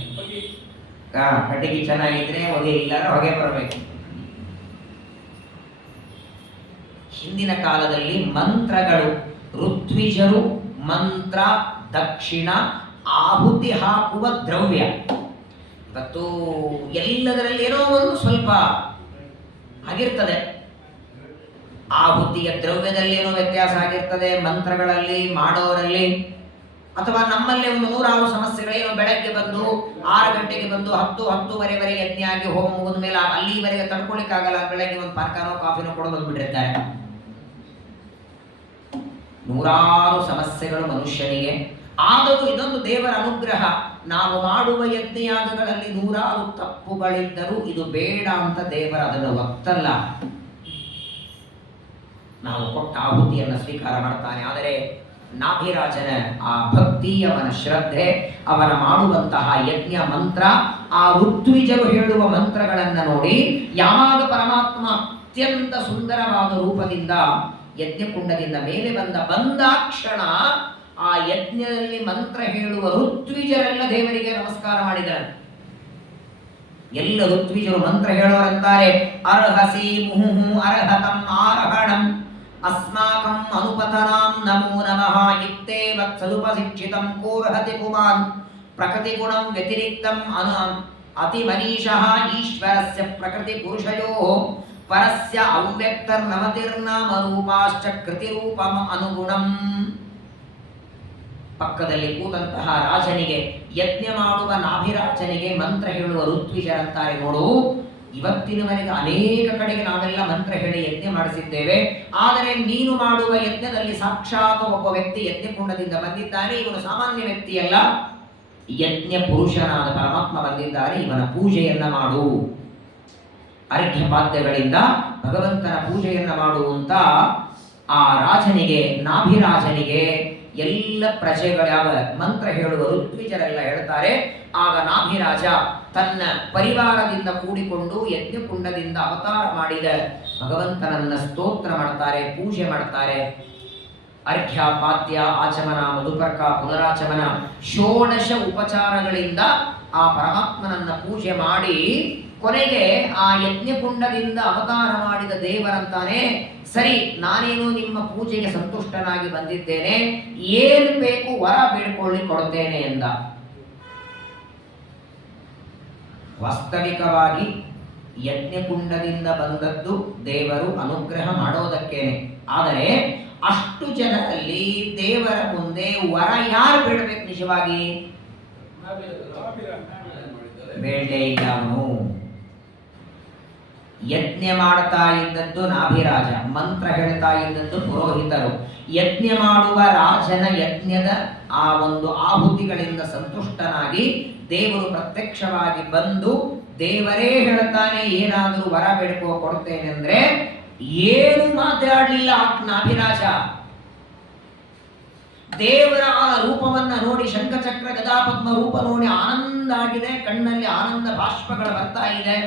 ಕಟ್ಟಿಗೆ ಚೆನ್ನಾಗಿದ್ರೆ ಹೊಗೆ, ಇಲ್ಲಾರ ಹೊಗೆ ಬರಬೇಕು. ಹಿಂದಿನ ಕಾಲದಲ್ಲಿ ಮಂತ್ರಗಳು, ಋತ್ವಿಜರು ಮಂತ್ರ, ದಕ್ಷಿಣ, ಆಹುತಿ ಹಾಕುವ ದ್ರವ್ಯ. ಇವತ್ತು ಎಲ್ಲದರಲ್ಲಿ ಏನೋ ಒಂದು ಸ್ವಲ್ಪ ಆಗಿರ್ತದೆ. ಆಹುತಿಯ ದ್ರವ್ಯದಲ್ಲಿ ಏನೋ ವ್ಯತ್ಯಾಸ ಆಗಿರ್ತದೆ, ಮಂತ್ರಗಳಲ್ಲಿ ಮಾಡೋರಲ್ಲಿ, ಅಥವಾ ನಮ್ಮಲ್ಲೇ ಒಂದು 100 ಸಮಸ್ಯೆಗಳೇನೋ. ಬೆಳಗ್ಗೆ ಬಂದು 6 ಗಂಟೆಗೆ ಬಂದು 10-10:30 ಯಜ್ಞ ಆಗಿ ಹೋಮ ಮುಗಿದ ಮೇಲೆ ಅಲ್ಲಿವರೆಗೆ ತಡ್ಕೊಳಿಕ್ಕಾಗಲ್ಲ. ಬೆಳಗ್ಗೆ ಒಂದು ಪಾರ್ಕನೋ ಕಾಫಿನೋ ಕೊಡು ಬಂದ್ಬಿಟ್ಟಿರ್ತಾರೆ. 100 ಸಮಸ್ಯೆಗಳು ಮನುಷ್ಯನಿಗೆ. ಆದರೂ ಇದೊಂದು ದೇವರ ಅನುಗ್ರಹ. ನಾವು ಮಾಡುವ ಯಜ್ಞಯಾಗಗಳಲ್ಲಿ 100 ತಪ್ಪುಗಳಿದ್ದರೂ ಇದು ಬೇಡ ಅಂತ ದೇವರ ಅದನ್ನು ಒತ್ತಲ್ಲ. ನಾವು ಕೊಟ್ಟ ಆಹುತಿಯನ್ನು ಸ್ವೀಕಾರ ಮಾಡ್ತಾನೆ. ಆದರೆ ನಾಭಿರಾಜನ ಆ ಭಕ್ತಿ, ಅವನ ಶ್ರದ್ಧೆ, ಅವನ ಮಾಡುವಂತಹ ಯಜ್ಞ ಮಂತ್ರ, ಆ ಋತ್ವಿಜರು ಹೇಳುವ ಮಂತ್ರಗಳನ್ನು ನೋಡಿ ಯಾವಾಗ ಪರಮಾತ್ಮ ಅತ್ಯಂತ ಸುಂದರವಾದ ರೂಪದಿಂದ ಯಜ್ಞಕುಂಡದಿಂದ ಮೇಲೆ ಬಂದಾಕ್ಷಣ ಆ ಯಜ್ಞದಲ್ಲಿ ಮಂತ್ರ ಹೇಳುವ ಋತ್ವಿಜರೆಲ್ಲ ದೇವರಿಗೆ ನಮಸ್ಕಾರ ಮಾಡಿದರು. ಎಲ್ಲ ಋತ್ವಿಜರು ಮಂತ್ರ ಹೇಳೋರಂತಾರೆ, ಅರ್ಹಸಿ ಮುಹುಹು ಅರ್ಹತಂ ಆರಹಣಂ ಅಸ್ಮಾಕಂ ಅನುಪತನಾಂ ನಮೋ ನಮಃ ಯುಕ್ತೇ ವತ್ಸದುಪಶಿಕ್ಷಿತಂ ಕೋರ್ಹತಿ ಪುಮಾನ್ ಪ್ರಕೃತಿ ಗುಣಂ ವ್ಯತಿರಿಕ್ತಂ ಅತಿ ಮನೀಷಃ ಈಶ್ವರಸ್ಯ ಪ್ರಕೃತಿ ಪುರುಷಯೋಃ ಪರಸ್ಯ ಅವ್ಯಕ್ತರ್ನಮತಿರ್ನಾಮ ರೂಪಾಶ್ಚ ಕೃತಿ ರೂಪಂ ಅನುಗುಣಂ. ಪಕ್ಕದಲ್ಲಿ ಕೂತಂತಹ ರಾಜನಿಗೆ, ಯಜ್ಞ ಮಾಡುವ ನಾಭಿರಾಜನಿಗೆ ಮಂತ್ರ ಹೇಳುವ ಋತ್ವಿಜರಂತಾರೆ, ನೋಡು, ಇವತ್ತಿನವರೆಗೆ ಅನೇಕ ಕಡೆಗೆ ನಾವೆಲ್ಲ ಮಂತ್ರ ಹೇಳಿ ಯಜ್ಞ ಮಾಡಿಸಿದ್ದೇವೆ. ಆದರೆ ನೀನು ಮಾಡುವ ಯಜ್ಞದಲ್ಲಿ ಸಾಕ್ಷಾತ್ ಒಬ್ಬ ವ್ಯಕ್ತಿ ಯಜ್ಞಕುಂಡದಿಂದ ಬಂದಿದ್ದಾನೆ. ಇವನು ಸಾಮಾನ್ಯ ವ್ಯಕ್ತಿಯಲ್ಲ, ಯಜ್ಞ ಪುರುಷನಾದ ಪರಮಾತ್ಮ ಬಂದಿದ್ದಾರೆ. ಇವನ ಪೂಜೆಯನ್ನ ಮಾಡು, ಅರ್ಘ್ಯಪಾದ್ಯಗಳಿಂದ ಭಗವಂತನ ಪೂಜೆಯನ್ನ ಮಾಡುವಂತ ಆ ರಾಜನಿಗೆ, ನಾಭಿರಾಜನಿಗೆ ಎಲ್ಲ ಪ್ರಜೆಗಳ ಮಂತ್ರ ಹೇಳುವ ಋತ್ವಿಜರೆಲ್ಲ ಹೇಳ್ತಾರೆ. ಆಗ ನಾಭಿರಾಜ ತನ್ನ ಪರಿವಾರದಿಂದ ಕೂಡಿಕೊಂಡು ಯಜ್ಞಕುಂಡದಿಂದ ಅವತಾರ ಮಾಡಿದ ಭಗವಂತನನ್ನ ಸ್ತೋತ್ರ ಮಾಡ್ತಾರೆ, ಪೂಜೆ ಮಾಡ್ತಾರೆ. ಅರ್ಘ್ಯ, ಪಾದ್ಯ, ಆಚಮನ, ಮಧುಪರ್ಕ, ಪುನರಾಚಮನ, ಷೋಡಶ ಉಪಚಾರಗಳಿಂದ ಆ ಪರಮಾತ್ಮನನ್ನ ಪೂಜೆ ಮಾಡಿ ಕೊನೆಗೆ ಆ ಯಜ್ಞಕುಂಡದಿಂದ ಅವತಾರ ಮಾಡಿದ ದೇವರಂತಾನೆ, ಸರಿ ನಾನೇನು ನಿಮ್ಮ ಪೂಜೆಗೆ ಸಂತುಷ್ಟನಾಗಿ ಬಂದಿದ್ದೇನೆ, ಏನು ಬೇಕು ವರ ಬೇಡ್ಕೊಳ್ಳಿ ಕೊಡ್ತೇನೆ ಎಂದ. ವಾಸ್ತವಿಕವಾಗಿ ಯಜ್ಞಕುಂಡದಿಂದ ಬಂದದ್ದು ದೇವರು ಅನುಗ್ರಹ ಮಾಡೋದಕ್ಕೇನೆ. ಆದರೆ ಅಷ್ಟು ಜನರಲ್ಲಿ ದೇವರ ಮುಂದೆ ವರ ಯಾರು ಬೇಡಬೇಕು? ನಿಜವಾಗಿ ಬೇಡಲೇ ಇಲ್ಲ. ಅವನು ಯಜ್ಞ ಮಾಡ್ತಾ ಇದ್ದದ್ದು ನಾಭಿರಾಜ, ಮಂತ್ರ ಹೇಳ್ತಾ ಇದ್ದದ್ದು ಪುರೋಹಿತರು. ಯಜ್ಞ ಮಾಡುವ ರಾಜನ ಯಜ್ಞದ ಆ ಒಂದು ಆಹುತಿಗಳಿಂದ ಸಂತುಷ್ಟನಾಗಿ ದೇವರು ಪ್ರತ್ಯಕ್ಷವಾಗಿ ಬಂದು ದೇವರೇ ಹೇಳ್ತಾನೆ ಏನಾದರೂ ವರ ಬೇಡ್ಕೋ ಕೊಡ್ತೇನೆ ಅಂದ್ರೆ ಏನು ಮಾತಾಡಲಿಲ್ಲ ನಾಭಿರಾಜ. ದೇವರ ಆ ರೂಪವನ್ನ ನೋಡಿ, ಶಂಖಚಕ್ರ ಗದಾಪದ್ಮ ರೂಪ ನೋಡಿ ಆನಂದ ಆಗಿದೆ, ಕಣ್ಣಲ್ಲಿ ಆನಂದ ಬಾಷ್ಪಗಳು ಬರ್ತಾ ಇದೆ.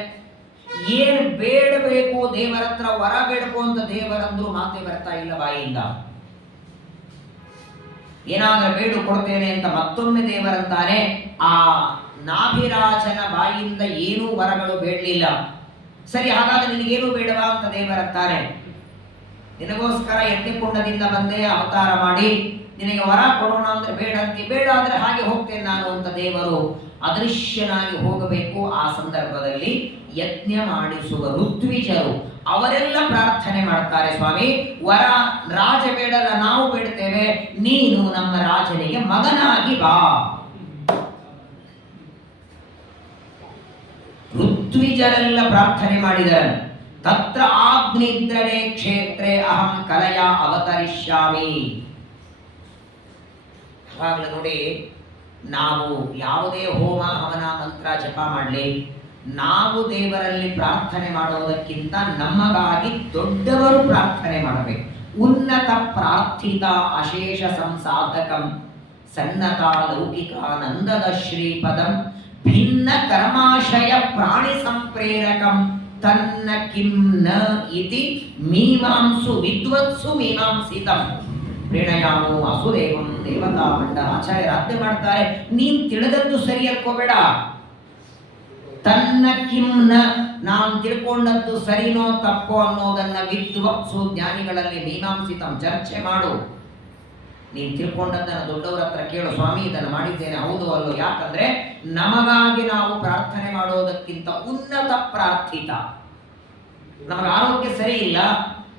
ಏನು ಬೇಡಬೇಕು ದೇವರ ಹತ್ರ ವರ ಬೇಡಬೇಕು ಅಂತ ದೇವರಂದ್ರು ಮಾತೆ ಬರ್ತಾ ಇಲ್ಲ ಬಾಯಿಯಿಂದ. ಏನಾದ್ರೂ ಬೇಡು ಕೊಡ್ತೇನೆ ಅಂತ ಮತ್ತೊಮ್ಮೆ ದೇವರಂತಾನೆ. ಆ ನಾಭಿರಾಜನ ಬಾಯಿಯಿಂದ ಏನೂ ವರಗಳು ಬೇಡಲಿಲ್ಲ. ಸರಿ, ಹಾಗಾದ್ರೆ ನಿನಗೇನು ಬೇಡವಾ ಅಂತ ದೇವರಂತಾನೆ. ನಿನಗೋಸ್ಕರ ಯಜ್ಞಕುಂಡದಿಂದ ಬಂದೇ ಅವತಾರ ಮಾಡಿ ನಿನಗೆ ವರ ಕೊಡೋಣ ಅಂದ್ರೆ ಬೇಡ ಅಂತಿ, ಬೇಡ ಅಂದ್ರೆ ಹಾಗೆ ಹೋಗ್ತೇನೆ ನಾನು ಅಂತ ದೇವರು ಅದೃಶ್ಯನಾಗಿ ಹೋಗಬೇಕು. ಆ ಸಂದರ್ಭದಲ್ಲಿ ಯಜ್ಞ ಮಾಡಿಸುವ ಋತ್ವಿಜರು ಅವರೆಲ್ಲ ಪ್ರಾರ್ಥನೆ ಮಾಡ್ತಾರೆ, ಸ್ವಾಮಿ ವರ ರಾಜ ಬೇಡಲ್ಲ, ನಾವು ಬೇಡ್ತೇವೆ, ನೀನು ನಮ್ಮ ರಾಜನಿಗೆ ಮಗನಾಗಿ ಬಾ. ಋತ್ವಿಜರೆಲ್ಲ ಪ್ರಾರ್ಥನೆ ಮಾಡಿದರು. ತತ್ರ ಆಗ್ನಿದ್ರಡೆ ಕ್ಷೇತ್ರೆ ಅಹಂ ಕಲಯ ಅವತರಿಷ್ಯಾಮಿ. ಹಾಗಾಗಲೇ ನೋಡಿ, ನಾವು ಯಾವುದೇ ಹೋಮ ಹವನ ಮಂತ್ರ ಜಪ ಮಾಡಲಿ, ನಾವು ದೇವರಲ್ಲಿ ಪ್ರಾರ್ಥನೆ ಮಾಡೋದಕ್ಕಿಂತ ನಮಗಾಗಿ ದೊಡ್ಡವರು ಪ್ರಾರ್ಥನೆ ಮಾಡಬೇಕು. ಉನ್ನತ ಪ್ರಾರ್ಥಿತ ಅಶೇಷ ಸಂಸಾಧಕಂ ಸನ್ನತಾ ಲೌಕಿಕಾನಂದದ ಶ್ರೀಪದಂ ಭಿನ್ನ ಕರ್ಮಾಶಯ ಪ್ರಾಣಿ ಸಂಪ್ರೇರಕಂ ತನ್ನ ಕಿಂನ ಇತಿ ಮೀಮಾಂಸು ವಿದ್ವತ್ಸು ಮೀಮಾಂಸಿತಂ ಪ್ರೇಣಯಾಮೋ ಅಸುದೇವಂ ದೇವತಾ ಮಂಡ. ಆಚಾರ್ಯ ರಾಜ್ಯ ಮಾಡ್ತಾರೆ, ನೀನ್ ತಿಳಿದದ್ದು ಸರಿ ಅನ್ಕೋಬೇಡ. ತನ್ನ ಕಿಂನ, ನಾನು ತಿಳ್ಕೊಂಡದ್ದು ಸರಿನೋ ತಪ್ಪೋ ಅನ್ನೋದನ್ನ ವಿದ್ವತ್ಸು ಜ್ಞಾನಿಗಳಲ್ಲಿ ಮೀಮಾಂಸಿತಂ ಚರ್ಚೆ ಮಾಡು. ನೀನು ತಿಳ್ಕೊಂಡದ್ದನ್ನು ದೊಡ್ಡವರ ಹತ್ರ ಕೇಳು, ಸ್ವಾಮಿ ಇದನ್ನು ಮಾಡಿದ್ದೇನೆ ಹೌದು ಅಲ್ಲೋ. ಯಾಕಂದ್ರೆ ನಮಗಾಗಿ ನಾವು ಪ್ರಾರ್ಥನೆ ಮಾಡೋದಕ್ಕಿಂತ ಉನ್ನತ ಪ್ರಾರ್ಥಿತ. ನಮಗೆ ಆರೋಗ್ಯ ಸರಿ ಇಲ್ಲ,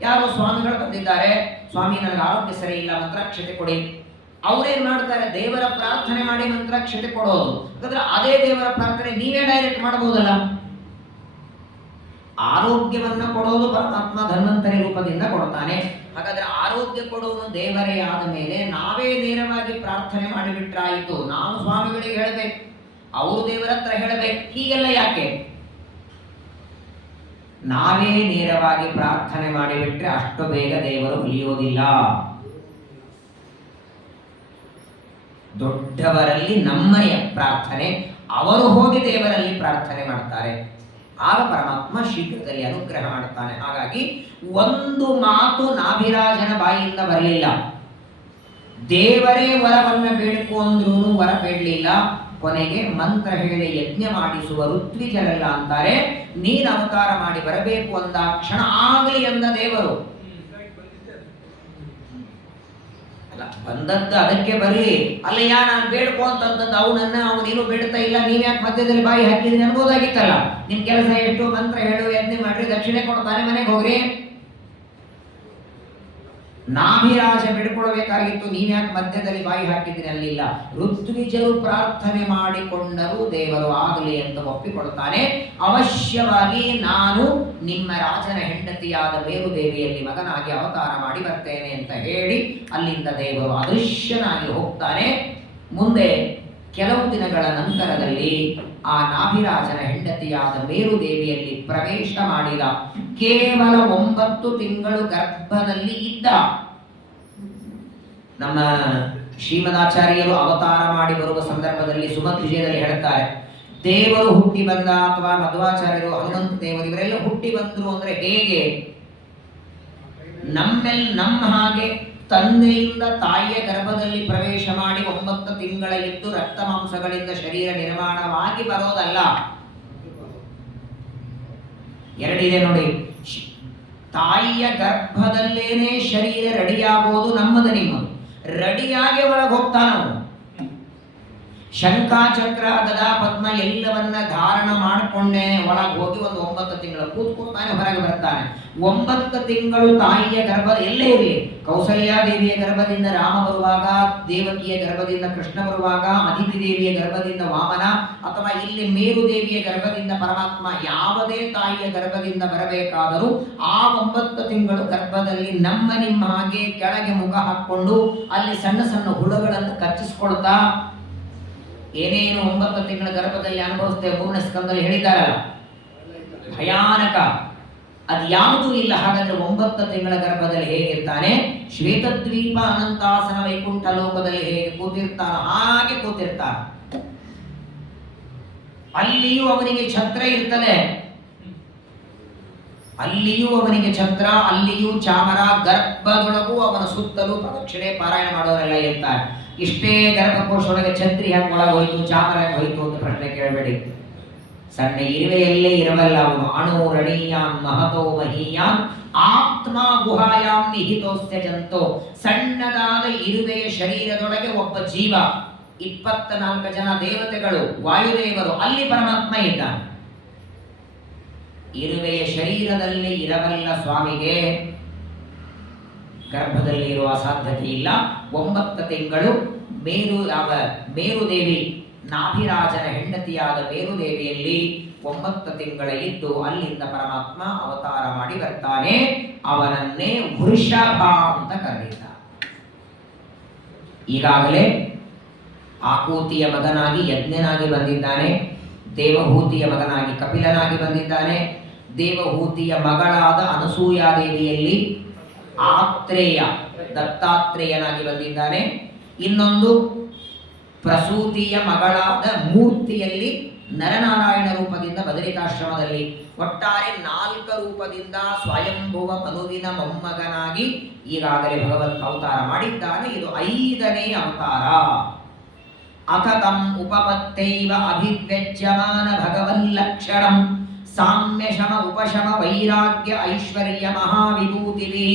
ಯಾರೋ ಸ್ವಾಮಿಗಳು ಬಂದಿದ್ದಾರೆ, ಸ್ವಾಮಿ ನನಗೆ ಆರೋಗ್ಯ ಸರಿ ಇಲ್ಲ, ಮಂತ್ರಾಕ್ಷತೆ ಕೊಡಿ. ಅವರೇನ್ ಮಾಡ್ತಾರೆ? ದೇವರ ಪ್ರಾರ್ಥನೆ ಮಾಡಿ ಮಂತ್ರಾಕ್ಷತೆ ಕೊಡೋದು. ಯಾಕಂದ್ರೆ ಅದೇ ದೇವರ ಪ್ರಾರ್ಥನೆ ನೀವೇ ಡೈರೆಕ್ಟ್ ಮಾಡಬಹುದಲ್ಲ. ಆರೋಗ್ಯವನ್ನ ಕೊಡೋದು ಪರಮಾತ್ಮ ಧನ್ವಂತರಿ ರೂಪದಿಂದ ಕೊಡ್ತಾನೆ. ಹಾಗಾದ್ರೆ ಆರೋಗ್ಯ ಕೊಡುವನು ದೇವರೇ ಆದ ಮೇಲೆ ನಾವೇ ನೇರವಾಗಿ ಪ್ರಾರ್ಥನೆ ಮಾಡಿಬಿಟ್ರಾಯಿತು. ನಾವು ಸ್ವಾಮಿಗಳಿಗೆ ಹೇಳಬೇಕು, ಅವರು ದೇವರ ಹತ್ರ ಹೇಳಬೇಕು, ಹೀಗೆಲ್ಲ ಯಾಕೆ? ನಾವೇ ನೇರವಾಗಿ ಪ್ರಾರ್ಥನೆ ಮಾಡಿಬಿಟ್ರೆ ಅಷ್ಟು ಬೇಗ ದೇವರು ಉಳಿಯೋದಿಲ್ಲ. ದೊಡ್ಡವರಲ್ಲಿ ನಮ್ಮಯ ಪ್ರಾರ್ಥನೆ, ಅವರು ಹೋಗಿ ದೇವರಲ್ಲಿ ಪ್ರಾರ್ಥನೆ ಮಾಡ್ತಾರೆ, ಆಗ ಪರಮಾತ್ಮ ಶೀಘ್ರದಲ್ಲಿ ಅನುಗ್ರಹ ಮಾಡುತ್ತಾನೆ. ಹಾಗಾಗಿ ಒಂದು ಮಾತು ನಾಭಿರಾಜನ ಬಾಯಿಯಿಂದ ಬರಲಿಲ್ಲ. ದೇವರೇ ವರವನ್ನ ಬೇಡಿಕೊ ಅಂದ್ರೂ ವರ ಬೇಡಲಿಲ್ಲ. ಕೊನೆಗೆ ಮಂತ್ರ ಹೇಳಿ ಯಜ್ಞ ಮಾಡಿಸುವ ಋತ್ವಿಜರೆಲ್ಲ ಅಂತಾರೆ, ನೀನು ಅವತಾರ ಮಾಡಿ ಬರಬೇಕು ಅಂದ ಕ್ಷಣ ಆಗಲಿ ಎಂದ ದೇವರು. ಅಲ್ಲ, ಬಂದದ್ದು ಅದಕ್ಕೆ ಬರಲಿ, ಅಲ್ಲಯ್ಯ ನಾನು ಬೇಡ್ಕೊ ಅಂತಂದದ್ದು ಅವನೇನು ಬೇಡ್ತಾ ಇಲ್ಲ, ನೀವ್ಯಾಕೆ ಮಧ್ಯದಲ್ಲಿ ಬಾಯಿ ಹಾಕಿದ್ರಿ ಅನ್ಬೋದಾಗಿತ್ತಲ್ಲ. ನಿಮ್ ಕೆಲಸ ಎಷ್ಟು? ಮಂತ್ರ ಹೇಳು, ಯಜ್ಞ ಮಾಡ್ರಿ, ದಕ್ಷಿಣೆ ಕೊಡ್ತಾನೆ, ಮನೆಗೆ ಹೋಗ್ರಿ. ನಾಭಿರಾಜ ಬಿಡ್ಕೊಳ್ಬೇಕಾಗಿತ್ತು, ನೀವ್ಯಾಕೆ ಮಧ್ಯದಲ್ಲಿ ಬಾಯಿ ಹಾಕಿದ್ರಿ ಅಲ್ಲಿಲ್ಲ. ಋತ್ವಿಜರು ಪ್ರಾರ್ಥನೆ ಮಾಡಿಕೊಂಡರೂ ದೇವರು ಆಗಲಿ ಅಂತ ಒಪ್ಪಿಕೊಡ್ತಾನೆ. ಅವಶ್ಯವಾಗಿ ನಾನು ನಿಮ್ಮ ರಾಜನ ಹೆಂಡತಿಯಾದ ಮೇರುದೇವಿಯಲ್ಲಿ ಮಗನಾಗಿ ಅವತಾರ ಮಾಡಿ ಬರ್ತೇನೆ ಅಂತ ಹೇಳಿ ಅಲ್ಲಿಂದ ದೇವರು ಅದೃಶ್ಯನಾಗಿ ಹೋಗ್ತಾನೆ. ಮುಂದೆ ಕೆಲವು ದಿನಗಳ ನಂತರದಲ್ಲಿ ಆ ನಾಭಿರಾಜನ ಹೆಂಡತಿಯಾದ ಮೇರುದೇವಿಯಲ್ಲಿ ಪ್ರವೇಶ ಮಾಡಿದ. ಕೇವಲ 9 ತಿಂಗಳು ಗರ್ಭದಲ್ಲಿ ಇದ್ದ. ನಮ್ಮ ಶ್ರೀಮದಾಚಾರ್ಯರು ಅವತಾರ ಮಾಡಿ ಬರುವ ಸಂದರ್ಭದಲ್ಲಿ ಸುಮತ್ ವಿಜಯದಲ್ಲಿ ಹೇಳುತ್ತಾರೆ, ದೇವರು ಹುಟ್ಟಿ ಬಂದ, ಅಥವಾ ಮಧ್ವಾಚಾರ್ಯರು, ಹನುಮಂತ ದೇವರು ಇವರೆಲ್ಲ ಹುಟ್ಟಿ ಬಂದ್ರು ಅಂದ್ರೆ ಹೇಗೆ? ನಮ್ಮ ಹಾಗೆ ತಂದೆಯಿಂದ ತಾಯಿಯ ಗರ್ಭದಲ್ಲಿ ಪ್ರವೇಶ ಮಾಡಿ 9 ತಿಂಗಳ ಇದ್ದು ರಕ್ತ ಮಾಂಸಗಳಿಂದ ಶರೀರ ನಿರ್ಮಾಣವಾಗಿ ಬರೋದಲ್ಲ. ಎರಡಿದೆ ನೋಡಿ. ತಾಯಿಯ ಗರ್ಭದಲ್ಲೇನೆ ಶರೀರ ರೆಡಿಯಾಗೋದು ನಮ್ಮದು ನಿಮ್ಮದು. ರೆಡಿಯಾಗಿ ಒಳಗೆ ಹೋಗ್ತಾನವನು. ಶಂಖ ಚಕ್ರ ಗದಾ ಪದ್ಮ ಎಲ್ಲವನ್ನ ಧಾರಣ ಮಾಡಿಕೊಂಡೇ ಒಳಗೆ ಹೋಗಿ ಒಂದು 9 ತಿಂಗಳು ಕೂತ್ಕೊತಾನೆ ಹೊರಗೆ ಬರ್ತಾನೆ. 9 ತಿಂಗಳು ತಾಯಿಯ ಗರ್ಭ ಎಲ್ಲೇ ಇರಲಿ, ಕೌಸಲ್ಯಾದೇವಿಯ ಗರ್ಭದಿಂದ ರಾಮ ಬರುವಾಗ, ದೇವಕಿಯ ಗರ್ಭದಿಂದ ಕೃಷ್ಣ ಬರುವಾಗ, ಅದಿತಿ ದೇವಿಯ ಗರ್ಭದಿಂದ ವಾಮನ, ಅಥವಾ ಇಲ್ಲಿ ಮೇರು ದೇವಿಯ ಗರ್ಭದಿಂದ ಪರಮಾತ್ಮ, ಯಾವುದೇ ತಾಯಿಯ ಗರ್ಭದಿಂದ ಬರಬೇಕಾದರೂ ಆ 9 ತಿಂಗಳು ಗರ್ಭದಲ್ಲಿ ನಿಮ್ಮ ಹಾಗೆ ಕೆಳಗೆ ಮುಖ ಹಾಕೊಂಡು ಅಲ್ಲಿ ಸಣ್ಣ ಸಣ್ಣ ಹುಳುಗಳನ್ನು ಕಚ್ಚಿಸ್ಕೊಳ್ತಾ ಏನೇನು 9 ತಿಂಗಳ ಗರ್ಭದಲ್ಲಿ ಅನುಭವಿಸ್ತೇವೆ, 3ನೇ ಸ್ಕಂದದಲ್ಲಿ ಹೇಳಿದ್ದಾರಲ್ಲ, ಭಯಾನಕ. ಅದು ಯಾವುದೂ ಇಲ್ಲ. ಹಾಗಾದ್ರೆ 9 ತಿಂಗಳ ಗರ್ಭದಲ್ಲಿ ಹೇಗಿರ್ತಾನೆ? ಶ್ವೇತದ್ವೀಪ ಅನಂತಾಸನ ವೈಕುಂಠ ಲೋಕದಲ್ಲಿ ಹೇಗೆ ಕೂತಿರ್ತಾನೋ ಹಾಗೆ ಕೂತಿರ್ತಾನೆ. ಅಲ್ಲಿಯೂ ಅವನಿಗೆ ಛತ್ರ ಇರ್ತದೆ, ಅಲ್ಲಿಯೂ ಅವನಿಗೆ ಛತ್ರ, ಅಲ್ಲಿಯೂ ಚಾಮರ, ಗರ್ಭದೊಳಗೂ ಅವನ ಸುತ್ತಲೂ ಪ್ರದಕ್ಷಿಣೆ ಪಾರಾಯಣ ಮಾಡೋರೆಲ್ಲ ಇರ್ತಾರೆ. ಇಷ್ಟೇ ಗರ್ಭಕೋಶದೊಳಗೆ ಛತ್ರಿ ಹೆಂಗೆ ಒಳಗೆ ಹೋಯ್ತು, ಚಾಮರ ಹೆಂಗೆ ಹೋಯ್ತು ಅಂತ ಪ್ರಶ್ನೆ ಕೇಳಬೇಡಿ. ಸಣ್ಣ ಇರುವೆಯಲ್ಲೇ ಇರಬಲ್ಲ ಅವನು. ಅಣು ರಣೀಯಾನ್ ಮಹತೋ ಮಹೀಯಾನ್ ಆತ್ಮ ಗುಹಾಯಾಮ್ ನಿಹಿತೋಸ್ಯ ಜಂತೋ. ಸಣ್ಣದಾದ ಇರುವೆಯ ಶರೀರದೊಳಗೆ ಒಬ್ಬ ಜೀವ, 24 ಜನ ದೇವತೆಗಳು, ವಾಯುದೇವರು, ಅಲ್ಲಿ ಪರಮಾತ್ಮ ಇದ್ದಾನೆ. ಇರುವೆಯ ಶರೀರದಲ್ಲಿ ಇರಬಲ್ಲ ಸ್ವಾಮಿಗೆ ಗರ್ಭದಲ್ಲಿ ಇರುವ ಸಾಧ್ಯತೆ ಇಲ್ಲ. 9 ತಿಂಗಳು ಮೇರುದೇವಿ, ನಾಭಿರಾಜನ ಹೆಂಡತಿಯಾದ ಮೇರುದೇವಿಯಲ್ಲಿ 9 ತಿಂಗಳ ಇದ್ದು ಅಲ್ಲಿಂದ ಪರಮಾತ್ಮ ಅವತಾರ ಮಾಡಿ ಬರ್ತಾನೆ. ಅವನನ್ನೇ ವೃಷಭ ಅಂತ ಕರೆದಿದ್ದಾರೆ. ಈಗಾಗಲೇ ಆಕೂತಿಯ ಮಗನಾಗಿ ಯಜ್ಞನಾಗಿ ಬಂದಿದ್ದಾನೆ, ದೇವಹೂತಿಯ ಮಗನಾಗಿ ಕಪಿಲನಾಗಿ ಬಂದಿದ್ದಾನೆ, ದೇವಹೂತಿಯ ಮಗಳಾದ ಅನಸೂಯಾದೇವಿಯಲ್ಲಿ ಆತ್ರೇಯ ದತ್ತಾತ್ರೇಯನಾಗಿ ಬಂದಿದ್ದಾನೆ, ಇನ್ನೊಂದು ಪ್ರಸೂತಿಯ ಮಗಳಾದ ಮೂರ್ತಿಯಲ್ಲಿ ನರನಾರಾಯಣ ರೂಪದಿಂದ ಬದರಿಕಾಶ್ರಮದಲ್ಲಿ, ಒಟ್ಟಾರೆ 4 ರೂಪದಿಂದ ಸ್ವಯಂಭುವ ಮನುವಿನ ಮೊಮ್ಮಗನಾಗಿ ಈಗಾಗಲೇ ಭಗವಂತ ಅವತಾರ ಮಾಡಿದ್ದಾನೆ. ಇದು 5ನೇ ಅವತಾರ. ಅಥತಂ ಉಪಪತ್ತೈವ ಅಭಿವ್ಯಜ್ಯಮಾನ ಭಗವಲ್ಲಕ್ಷಣಂ ಸಾಮ್ಯ ಶಮ ಉಪಶಮ ವೈರಾಗ್ಯ ಐಶ್ವರ್ಯ ಮಹಾವಿಭೂತಿಭಿ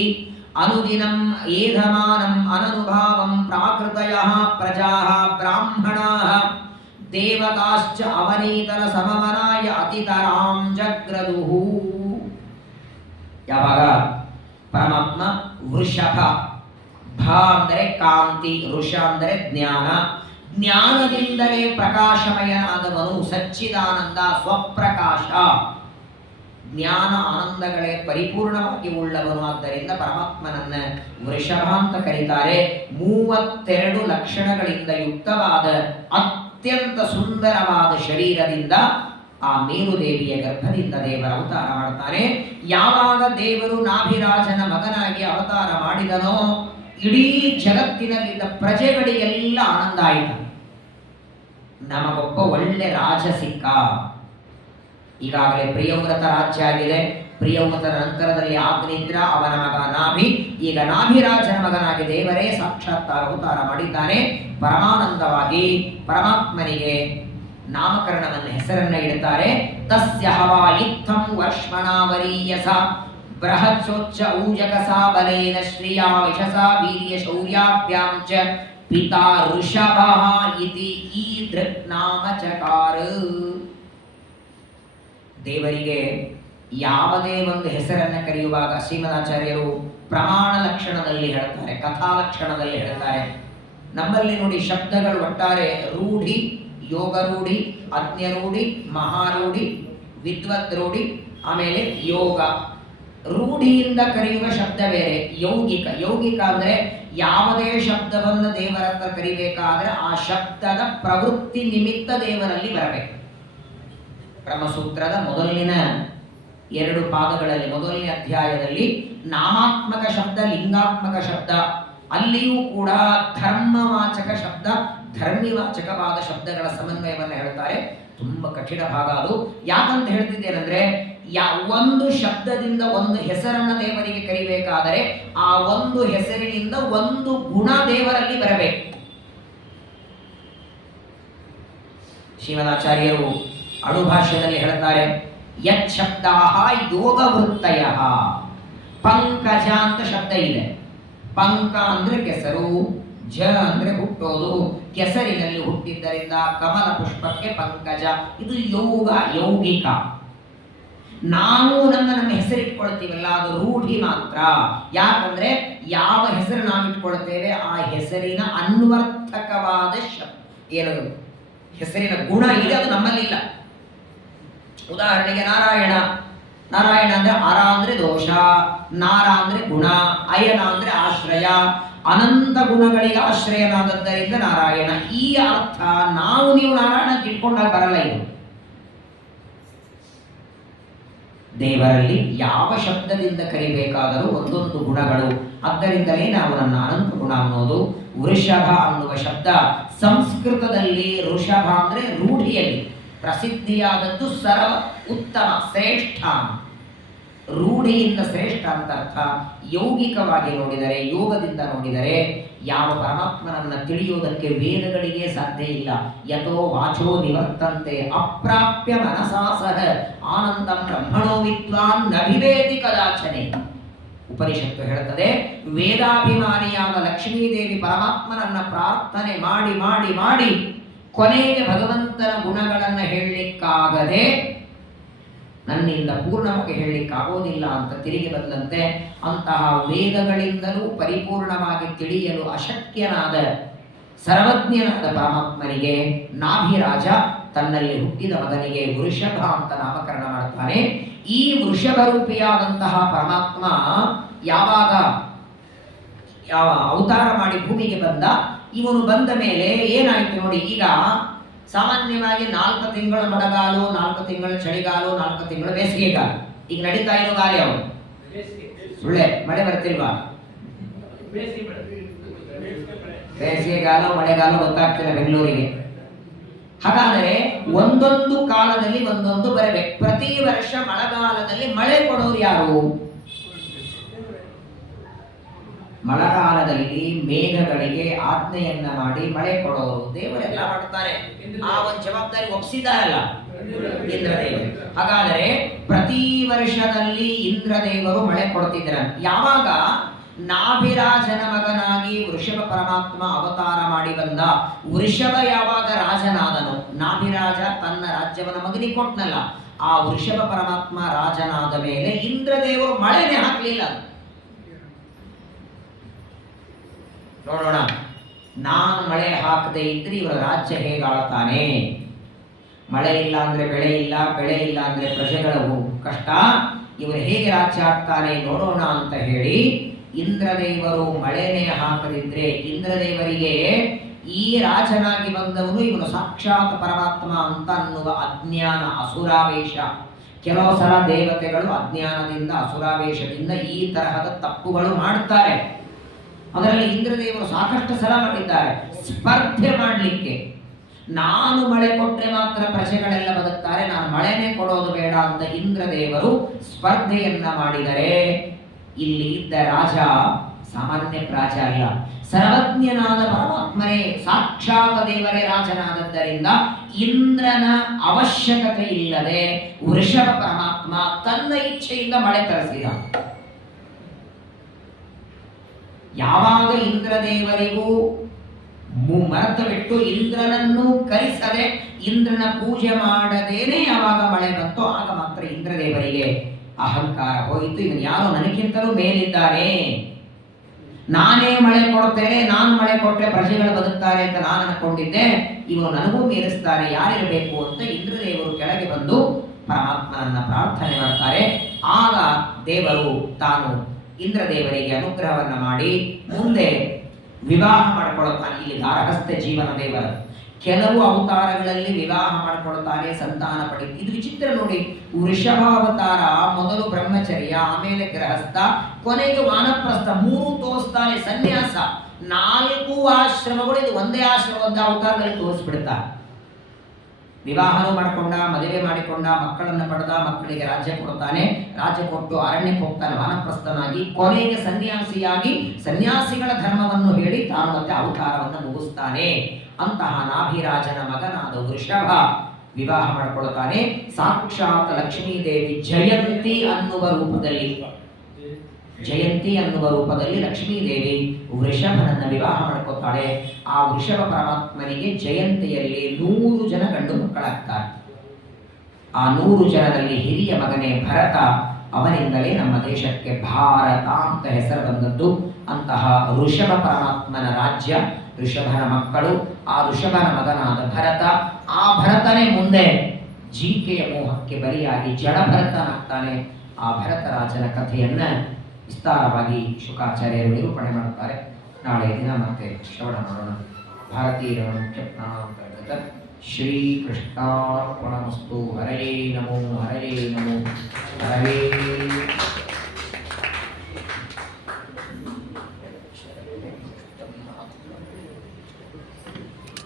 ಅನುದಿನಂ ಏಧಮಾನಂ ಅನನುಭಾವಂ ಪ್ರಾಕೃತಯಃ ಪ್ರಜಾಃ ಬ್ರಾಹ್ಮಣಾಃ ದೇವತಾಶ್ಚ ಅವನೀತರ ಸಮವನಾಯ ಅತಿತರಾಂ ಜಗ್ರದುಹು. ಯಾವಾಗ ಪರಮಾತ್ಮ ವೃಷಭ, ಭ ಅಂದರೆ ಕಾಂತಿ, ವೃಷ ಅಂದರೆ ಜ್ಞಾನ, ಜ್ಞಾನದಿಂದಲೇ ಪ್ರಕಾಶಮಯನಾದವನು, ಸಚ್ಚಿದಾನಂದ ಸ್ವಪ್ರಕಾಶ, ಜ್ಞಾನ ಆನಂದಗಳೇ ಪರಿಪೂರ್ಣವಾಗಿ ಉಳ್ಳವನು. ಆದ್ದರಿಂದ ಪರಮಾತ್ಮನನ್ನ ವೃಷಭ ಅಂತ ಕರೀತಾರೆ. 32 ಲಕ್ಷಣಗಳಿಂದ ಯುಕ್ತವಾದ ಅತ್ಯಂತ ಸುಂದರವಾದ ಶರೀರದಿಂದ ಆ ಮೇರುದೇವಿಯ ಗರ್ಭದಿಂದ ದೇವರ ಅವತಾರ ಮಾಡ್ತಾನೆ. ಯಾವಾಗ ದೇವರು ನಾಭಿರಾಜನ ಮಗನಾಗಿ ಅವತಾರ ಮಾಡಿದನೋ ಇಡೀ ಜಗತ್ತಿನಲ್ಲಿದ್ದ ಪ್ರಜೆಗಳಿಗೆಲ್ಲ ಆನಂದ ಆಯಿತು. ನಮಗೊಬ್ಬ ಒಳ್ಳೆ ರಾಜ ಸಿಕ್ಕ. ಈಗಾಗಲೇ ಪ್ರಿಯವ್ರತ ರಾಜ್ಯ ಆಗಿದೆ. ಪ್ರಿಯವ್ರತರ ನಂತರದಲ್ಲಿ ಆಗ್ನಿದ್ರ, ಅವನ ಮಗ ನಾಭಿ. ಈಗ ನಾಭಿರಾಜನ ಮಗನಾಗಿ ದೇವರೇ ಸಾಕ್ಷಾತ್ಕಾರ ಅವತಾರ ಮಾಡಿದ್ದಾನೆ. ಪರಮಾನಂದವಾಗಿ ಪರಮಾತ್ಮನಿಗೆ ನಾಮಕರಣವನ್ನು ಹೆಸರನ್ನ ಇಡುತ್ತಾರೆ. ತಸ್ಯ ಹವಾ ಇತ್ತಂ ವರ್ಷಣಾವರೀಯಸ ಬೃಹತ್ಸೋಚ್ಚ ಊಜಕಸಾ ಬಲೇನ ಶ್ರಿಯಾ ವಿಶಸಾ ವೀರ್ಯ ಶೌರ್ಯಾಭ್ಯಾಂ ಚ ಪಿತಾ ಋಷಭಃ ಇತಿ ಈದೃಕ್ ನಾಮ ಚಕಾರ. ದೇವರಿಗೆ ಯಾವುದೇ ಒಂದು ಹೆಸರನ್ನ ಕರೆಯುವಾಗ ಶ್ರೀಮದಾಚಾರ್ಯರು ಪ್ರಮಾಣ ಲಕ್ಷಣದಲ್ಲಿ ಹೇಳ್ತಾರೆ, ಕಥಾ ಲಕ್ಷಣದಲ್ಲಿ ಹೇಳ್ತಾರೆ. ನಮ್ಮಲ್ಲಿ ನೋಡಿ ಶಬ್ದಗಳು ಒಟ್ಟಾರೆ ರೂಢಿ, ಯೋಗ ರೂಢಿ, ಅಜ್ಞರೂಢಿ, ಮಹಾರೂಢಿ, ವಿದ್ವತ್ ರೂಢಿ, ಆಮೇಲೆ ಯೋಗ. ರೂಢಿಯಿಂದ ಕರೆಯುವ ಶಬ್ದ ಬೇರೆ, ಯೌಗಿಕ. ಯೌಗಿಕ ಅಂದ್ರೆ ಯಾವುದೇ ಶಬ್ದವನ್ನು ದೇವರ ಹತ್ರ ಕರಿಬೇಕಾದ್ರೆ ಆ ಶಬ್ದದ ಪ್ರವೃತ್ತಿ ನಿಮಿತ್ತ ದೇವರಲ್ಲಿ ಬರಬೇಕು. ಬ್ರಹ್ಮಸೂತ್ರದ ಮೊದಲಿನ 2 ಪಾದಗಳಲ್ಲಿ, ಮೊದಲನೇ ಅಧ್ಯಾಯದಲ್ಲಿ ನಾಮಾತ್ಮಕ ಶಬ್ದ, ಲಿಂಗಾತ್ಮಕ ಶಬ್ದ ಅಲ್ಲಿಯೂ ಕೂಡ ಧರ್ಮವಾಚಕ ಶಬ್ದ, ಧರ್ಮಿವಾಚಕವಾದ ಶಬ್ದಗಳ ಸಮನ್ವಯವನ್ನು ಹೇಳ್ತಾರೆ. ತುಂಬ ಕಠಿಣ ಭಾಗ ಅದು. ಯಾಕಂತ ಹೇಳ್ತಿದ್ದೇನೆಂದ್ರೆ, ಒಂದು ಶಬ್ದದಿಂದ ಒಂದು ಹೆಸರನ್ನ ದೇವರಿಗೆ ಕರಿಬೇಕಾದರೆ ಆ ಒಂದು ಹೆಸರಿನಿಂದ ಒಂದು ಗುಣ ದೇವರಲ್ಲಿ ಬರಬೇಕು. ಶ್ರೀಮದಾಚಾರ್ಯರು ಅಣುಭಾಷ್ಯದಲ್ಲಿ ಹೇಳ್ತಾರೆ, ಯತ್ ಶಬ್ದಾಹ ಯೋಗವೃತ್ತಯ. ಪಂಕಜ ಅಂತ ಶಬ್ದ ಇದೆ. ಪಂಕ ಅಂದ್ರೆ ಕೆಸರು, ಜ ಅಂದ್ರೆ ಹುಟ್ಟೋದು, ಕೆಸರಿನಲ್ಲಿ ಹುಟ್ಟಿದ್ದರಿಂದ ಕಮಲ ಪುಷ್ಪಕ್ಕೆ ಪಂಕಜ. ಇದು ಯೋಗ, ಯೌಗಿಕ. ನಾವು ನಮ್ಮ ಹೆಸರಿಟ್ಕೊಳ್ತೀವಲ್ಲ ಅದು ರೂಢಿ ಮಾತ್ರ. ಯಾಕಂದ್ರೆ ಯಾವ ಹೆಸರು ನಾವು ಇಟ್ಕೊಳ್ತೇವೆ ಆ ಹೆಸರಿನ ಅನ್ವರ್ಥಕವಾದ ಏನದು ಹೆಸರಿನ ಗುಣ ಇದೆ, ಅದು ನಮ್ಮಲ್ಲಿಲ್ಲ. ಉದಾಹರಣೆಗೆ ನಾರಾಯಣ. ನಾರಾಯಣ ಅಂದ್ರೆ ಅರ ಅಂದ್ರೆ ದೋಷ, ನಾರ ಅಂದ್ರೆ ಗುಣ, ಅಯನ ಅಂದ್ರೆ ಆಶ್ರಯ. ಅನಂತ ಗುಣಗಳಿಗೆ ಆಶ್ರಯನಾದದ್ದರಿಂದ ನಾರಾಯಣ. ಈ ಅರ್ಥ ನಾವು ನೀವು ನಾರಾಯಣ ಇಟ್ಕೊಂಡಾಗ ಬರಲ್ಲ. ಇದು ದೇವರಲ್ಲಿ ಯಾವ ಶಬ್ದದಿಂದ ಕರಿಬೇಕಾದರೂ ಒಂದೊಂದು ಗುಣಗಳು. ಆದ್ದರಿಂದ ನಾವು ನನ್ನ ಅನಂತ ಗುಣ ಅನ್ನೋದು. ವೃಷಭ ಅನ್ನುವ ಶಬ್ದ ಸಂಸ್ಕೃತದಲ್ಲಿ ಋಷಭ ಅಂದ್ರೆ ರೂಢಿಯಲ್ಲಿ ಪ್ರಸಿದ್ಧಿಯಾದದ್ದು, ಸರ್ವ ಉತ್ತಮ, ಶ್ರೇಷ್ಠ. ರೂಢಿಯಿಂದ ಶ್ರೇಷ್ಠ ಅಂತ ಅರ್ಥ. ಯೌಗಿಕವಾಗಿ ನೋಡಿದರೆ, ಯೋಗದಿಂದ ನೋಡಿದರೆ ಯಾವ ಪರಮಾತ್ಮನನ್ನ ತಿಳಿಯುವುದಕ್ಕೆ ವೇದಗಳಿಗೆ ಸಾಧ್ಯ ಇಲ್ಲ. ಯಥೋ ವಾಚೋ ನಿವರ್ತಂತೆ ಅಪ್ರಾಪ್ಯ ಮನಸಾ ಸಹ ಆನಂದಂ ಬ್ರಹ್ಮಣೋ ವಿದ್ವಾನ್ ನಭಿವೇದಿ ಕದಾಚನೆ. ಉಪನಿಷತ್ತು ಹೇಳುತ್ತದೆ, ವೇದಾಭಿಮಾನಿಯಾದ ಲಕ್ಷ್ಮೀದೇವಿ ಪರಮಾತ್ಮನನ್ನ ಪ್ರಾರ್ಥನೆ ಮಾಡಿ ಮಾಡಿ ಮಾಡಿ ಕೊನೆಗೆ ಭಗವಂತನ ಗುಣಗಳನ್ನು ಹೇಳಲಿಕ್ಕಾಗದೆ ನನ್ನಿಂದ ಪೂರ್ಣವಾಗಿ ಹೇಳಲಿಕ್ಕಾಗೋದಿಲ್ಲ ಅಂತ ತಿರುಗಿ ಬಂದಂತೆ, ಅಂತಹ ವೇದಗಳಿಂದಲೂ ಪರಿಪೂರ್ಣವಾಗಿ ತಿಳಿಯಲು ಅಶಕ್ಯನಾದ ಸರ್ವಜ್ಞನಾದ ಪರಮಾತ್ಮನಿಗೆ ನಾಭಿರಾಜ ತನ್ನಲ್ಲಿ ಹುಟ್ಟಿದ ಮಗನಿಗೆ ವೃಷಭ ಅಂತ ನಾಮಕರಣ ಮಾಡ್ತಾನೆ. ಈ ವೃಷಭ ರೂಪಿಯಾದಂತಹ ಪರಮಾತ್ಮ ಯಾವಾಗ ಯಾವ ಅವತಾರ ಮಾಡಿ ಭೂಮಿಗೆ ಬಂದ, ಇವನು ಬಂದ ಮೇಲೆ ಏನಾಯ್ತು ನೋಡಿ. ಈಗ ಸಾಮಾನ್ಯವಾಗಿ 4 ತಿಂಗಳು ಮಳೆಗಾಲು, 4 ತಿಂಗಳು ಚಳಿಗಾಲು, 4 ತಿಂಗಳು ಬೇಸಿಗೆಗಾಲ. ಈಗ ನಡೀತಾ ಇರೋ ಗಾಳಿ ಅವನು ಸುಳ್ಳೆ, ಮಳೆ ಬರ್ತಿಲ್ವಾ? ಬೇಸಿಗೆಗಾಲ ಮಳೆಗಾಲ ಗೊತ್ತಾಗ್ತಿಲ್ಲ ಬೆಂಗಳೂರಿಗೆ. ಹಾಗಾದರೆ ಒಂದೊಂದು ಕಾಲದಲ್ಲಿ ಒಂದೊಂದು ಬರಬೇಕು. ಪ್ರತಿ ವರ್ಷ ಮಳೆಗಾಲದಲ್ಲಿ ಮಳೆ ಕೊಡೋರು ಯಾರು? ಮಳೆಗಾಲದಲ್ಲಿ ಮೇಘಗಳಿಗೆ ಆಜ್ಞೆಯನ್ನ ಮಾಡಿ ಮಳೆ ಕೊಡೋರು ದೇವರೆಲ್ಲ ಮಾಡ್ತಾರೆ. ಆ ಒಂದು ಜವಾಬ್ದಾರಿ ಒಪ್ಪಿಸಿದಾರಲ್ಲ ಇಂದ್ರದೇವರು. ಹಾಗಾದರೆ ಪ್ರತಿ ವರ್ಷದಲ್ಲಿ ಇಂದ್ರದೇವರು ಮಳೆ ಕೊಡ್ತಿದ್ದಾರೆ. ಯಾವಾಗ ನಾಭಿರಾಜನ ಮಗನಾಗಿ ವೃಷಭ ಪರಮಾತ್ಮ ಅವತಾರ ಮಾಡಿ ಬಂದ, ವೃಷಭ ಯಾವಾಗ ರಾಜನಾದನು, ನಾಭಿರಾಜ ತನ್ನ ರಾಜ್ಯವನ್ನು ಮಗನಿಗೆ ಕೊಟ್ಟನಲ್ಲ, ಆ ವೃಷಭ ಪರಮಾತ್ಮ ರಾಜನಾದ ಮೇಲೆ ಇಂದ್ರದೇವರು ಮಳೆನೇ ಹಾಕಲಿಲ್ಲ. ನೋಡೋಣ, ನಾನು ಮಳೆ ಹಾಕದೆ ಇದ್ರೆ ಇವರ ರಾಜ್ಯ ಹೇಗಾಳ್ತಾನೆ. ಮಳೆ ಇಲ್ಲ ಅಂದ್ರೆ ಬೆಳೆ ಇಲ್ಲ, ಬೆಳೆ ಇಲ್ಲ ಅಂದ್ರೆ ಪ್ರಜೆಗಳ ಕಷ್ಟ, ಇವರು ಹೇಗೆ ರಾಜ್ಯ ಆಗ್ತಾನೆ ನೋಡೋಣ ಅಂತ ಹೇಳಿ ಇಂದ್ರದೇವರು ಮಳೆನೇ ಹಾಕದಿದ್ರೆ ಇಂದ್ರದೇವರಿಗೆ ಈ ರಾಜನಾಗಿ ಬಂದವನು ಇವನು ಸಾಕ್ಷಾತ್ ಪರಮಾತ್ಮ ಅಂತ ಅನ್ನುವ ಅಜ್ಞಾನ, ಅಸುರಾವೇಶ. ಕೆಲವು ಸಲ ದೇವತೆಗಳು ಅಜ್ಞಾನದಿಂದ ಅಸುರಾವೇಶದಿಂದ ಈ ತರಹದ ತಪ್ಪುಗಳು ಮಾಡ್ತಾರೆ. ಅದರಲ್ಲಿ ಇಂದ್ರದೇವರು ಸಾಕಷ್ಟು ಸಲ ಮಾಡಿದ್ದಾರೆ. ಸ್ಪರ್ಧೆ ಮಾಡಲಿಕ್ಕೆ, ನಾನು ಮಳೆ ಕೊಟ್ಟರೆ ಮಾತ್ರ ಪ್ರಜೆಗಳೆಲ್ಲ ಬದುಕ್ತಾರೆ, ನಾನು ಮಳೆನೇ ಕೊಡೋದು ಬೇಡ ಅಂತ ಇಂದ್ರದೇವರು ಸ್ಪರ್ಧೆಯನ್ನ ಮಾಡಿದರೆ, ಇಲ್ಲಿ ಇದ್ದ ರಾಜ ಸಾಮಾನ್ಯ ರಾಜ ಅಲ್ಲ, ಸರ್ವಜ್ಞನಾದ ಪರಮಾತ್ಮನೇ ಸಾಕ್ಷಾತ್ ದೇವರೇ ರಾಜನಾದದ್ದರಿಂದ ಇಂದ್ರನ ಅವಶ್ಯಕತೆ ಇಲ್ಲದೆ ವೃಷಭ ಪರಮಾತ್ಮ ತನ್ನ ಇಚ್ಛೆಯಿಂದ ಮಳೆ ತರಿಸಿದ. ಯಾವಾಗ ಇಂದ್ರದೇವರಿಗೂ ಮರೆತು ಬಿಟ್ಟು ಇಂದ್ರನನ್ನು ಕರೆಸದೆ ಇಂದ್ರನ ಪೂಜೆ ಮಾಡದೇನೆ ಯಾವಾಗ ಮಳೆ ಬಂತೋ ಆಗ ಮಾತ್ರ ಇಂದ್ರದೇವರಿಗೆ ಅಹಂಕಾರ ಹೋಯಿತು. ಇವನು ಯಾರೋ ನನಗಿಂತಲೂ ಮೇಲಿದ್ದಾನೆ, ನಾನೇ ಮಳೆ ಕೊಡ್ತೇನೆ, ನಾನು ಮಳೆ ಕೊಟ್ಟರೆ ಪ್ರಜೆಗಳು ಬದುಕ್ತಾರೆ ಅಂತ ನಾನು ಅನ್ಕೊಂಡಿದ್ದೆ, ಇವನು ನನಗೂ ಮೀರಿಸ್ತಾನೆ, ಯಾರಿರಬೇಕು ಅಂತ ಇಂದ್ರದೇವರು ಕೆಳಗೆ ಬಂದು ಪರಮಾತ್ಮನನ್ನ ಪ್ರಾರ್ಥನೆ ಮಾಡ್ತಾರೆ. ಆಗ ದೇವರು ತಾನು ಇಂದ್ರದೇವರಿಗೆ ಅನುಗ್ರಹವನ್ನ ಮಾಡಿ ಮುಂದೆ ವಿವಾಹ ಮಾಡಿಕೊಳ್ಳುತ್ತಾನೆ. ಇಲ್ಲಿ ಗಾರ್ಹಸ್ಥ್ಯ ಜೀವನ ದೇವರ ಕೆಲವು ಅವತಾರಗಳಲ್ಲಿ ವಿವಾಹ ಮಾಡಿಕೊಳ್ತಾನೆ, ಸಂತಾನ ಪಡಿ. ಇದು ವಿಚಿತ್ರ ನೋಡಿ. ವೃಷಭಾವತಾರ ಮೊದಲು ಬ್ರಹ್ಮಚರ್ಯ, ಆಮೇಲೆ ಗೃಹಸ್ಥ, ಕೊನೆಗೆ ವಾನಪ್ರಸ್ಥ, 3 ತೋರಿಸ್ತಾನೆ. ಸನ್ಯಾಸ 4 ಆಶ್ರಮಗಳು, ಇದು ಒಂದೇ ಆಶ್ರಮ, ಒಂದೇ ಅವತಾರದಲ್ಲಿ ತೋರಿಸ್ಬಿಡ್ತಾರೆ. ವಿವಾಹನೂ ಮಾಡಿಕೊಂಡ, ಮದುವೆ ಮಾಡಿಕೊಂಡ, ಮಕ್ಕಳನ್ನು ಪಡೆದ, ಮಕ್ಕಳಿಗೆ ರಾಜ್ಯ ಕೊಡ್ತಾನೆ, ರಾಜ್ಯ ಕೊಟ್ಟು ಅರಣ್ಯಕ್ಕೆ ಹೋಗ್ತಾನೆ ವಾನಪ್ರಸ್ಥನಾಗಿ, ಕೊನೆಗೆ ಸನ್ಯಾಸಿಯಾಗಿ ಸನ್ಯಾಸಿಗಳ ಧರ್ಮವನ್ನು ಹೇಳಿ ತಾನು ಮತ್ತೆ ಅವತಾರವನ್ನು ಮುಗಿಸ್ತಾನೆ. ಅಂತಹ ನಾಭಿರಾಜನ ಮಗನಾದ ವೃಷಭ ವಿವಾಹ ಮಾಡಿಕೊಳ್ತಾನೆ. ಸಾಕ್ಷಾತ್ ಲಕ್ಷ್ಮೀದೇವಿ ಜಯಂತಿ ಅನ್ನುವ ರೂಪದಲ್ಲಿ ಲಕ್ಷ್ಮೀದೇವಿ ವೃಷಭನನ್ನ ವಿವಾಹ ಮಾಡ್ಕೊತಾಳೆ. ಆ ವೃಷಭ ಪರಮಾತ್ಮನಿಗೆ ಜಯಂತಿಯಲ್ಲಿ 100 ಜನ ಗಂಡು ಮಕ್ಕಳಾಗ್ತಾರೆ. ಆ 100 ಜನರಲ್ಲಿ ಹಿರಿಯ ಮಗನೇ ಭರತ. ಅವನಿಂದಲೇ ನಮ್ಮ ದೇಶಕ್ಕೆ ಭಾರತ ಅಂತ ಹೆಸರು ಬಂದದ್ದು. ಅಂತಹ ಋಷಭ ಪರಮಾತ್ಮನ ರಾಜ್ಯ, ಋಷಭನ ಮಕ್ಕಳು, ಆ ಋಷಭನ ಮಗನಾದ ಭರತ. ಆ ಭರತನೇ ಮುಂದೆ ಜಿಂಕೆಯ ಮೋಹಕ್ಕೆ ಬಲಿಯಾಗಿ ಜಡಭರತನಾಗ್ತಾನೆ. ಆ ಭರತ ರಾಜನ ಕಥೆಯನ್ನ ವಿಸ್ತಾರವಾಗಿ ಶುಕಾಚಾರ್ಯರು ನಿರೂಪಣೆ ಮಾಡುತ್ತಾರೆ. ನಾಳೆ ದಿನ ಮತ್ತೆ ಶ್ರವಣ ಮಾಡೋಣ. ಭಾರತೀಯ ಮುಖ್ಯ ಪ್ರಾಣ ಶ್ರೀಕೃಷ್ಣಾರ್ಪಣಮಸ್ತು. ಹರೇ ನಮೋ ಹರೇ ನಮೋ ಹರೇ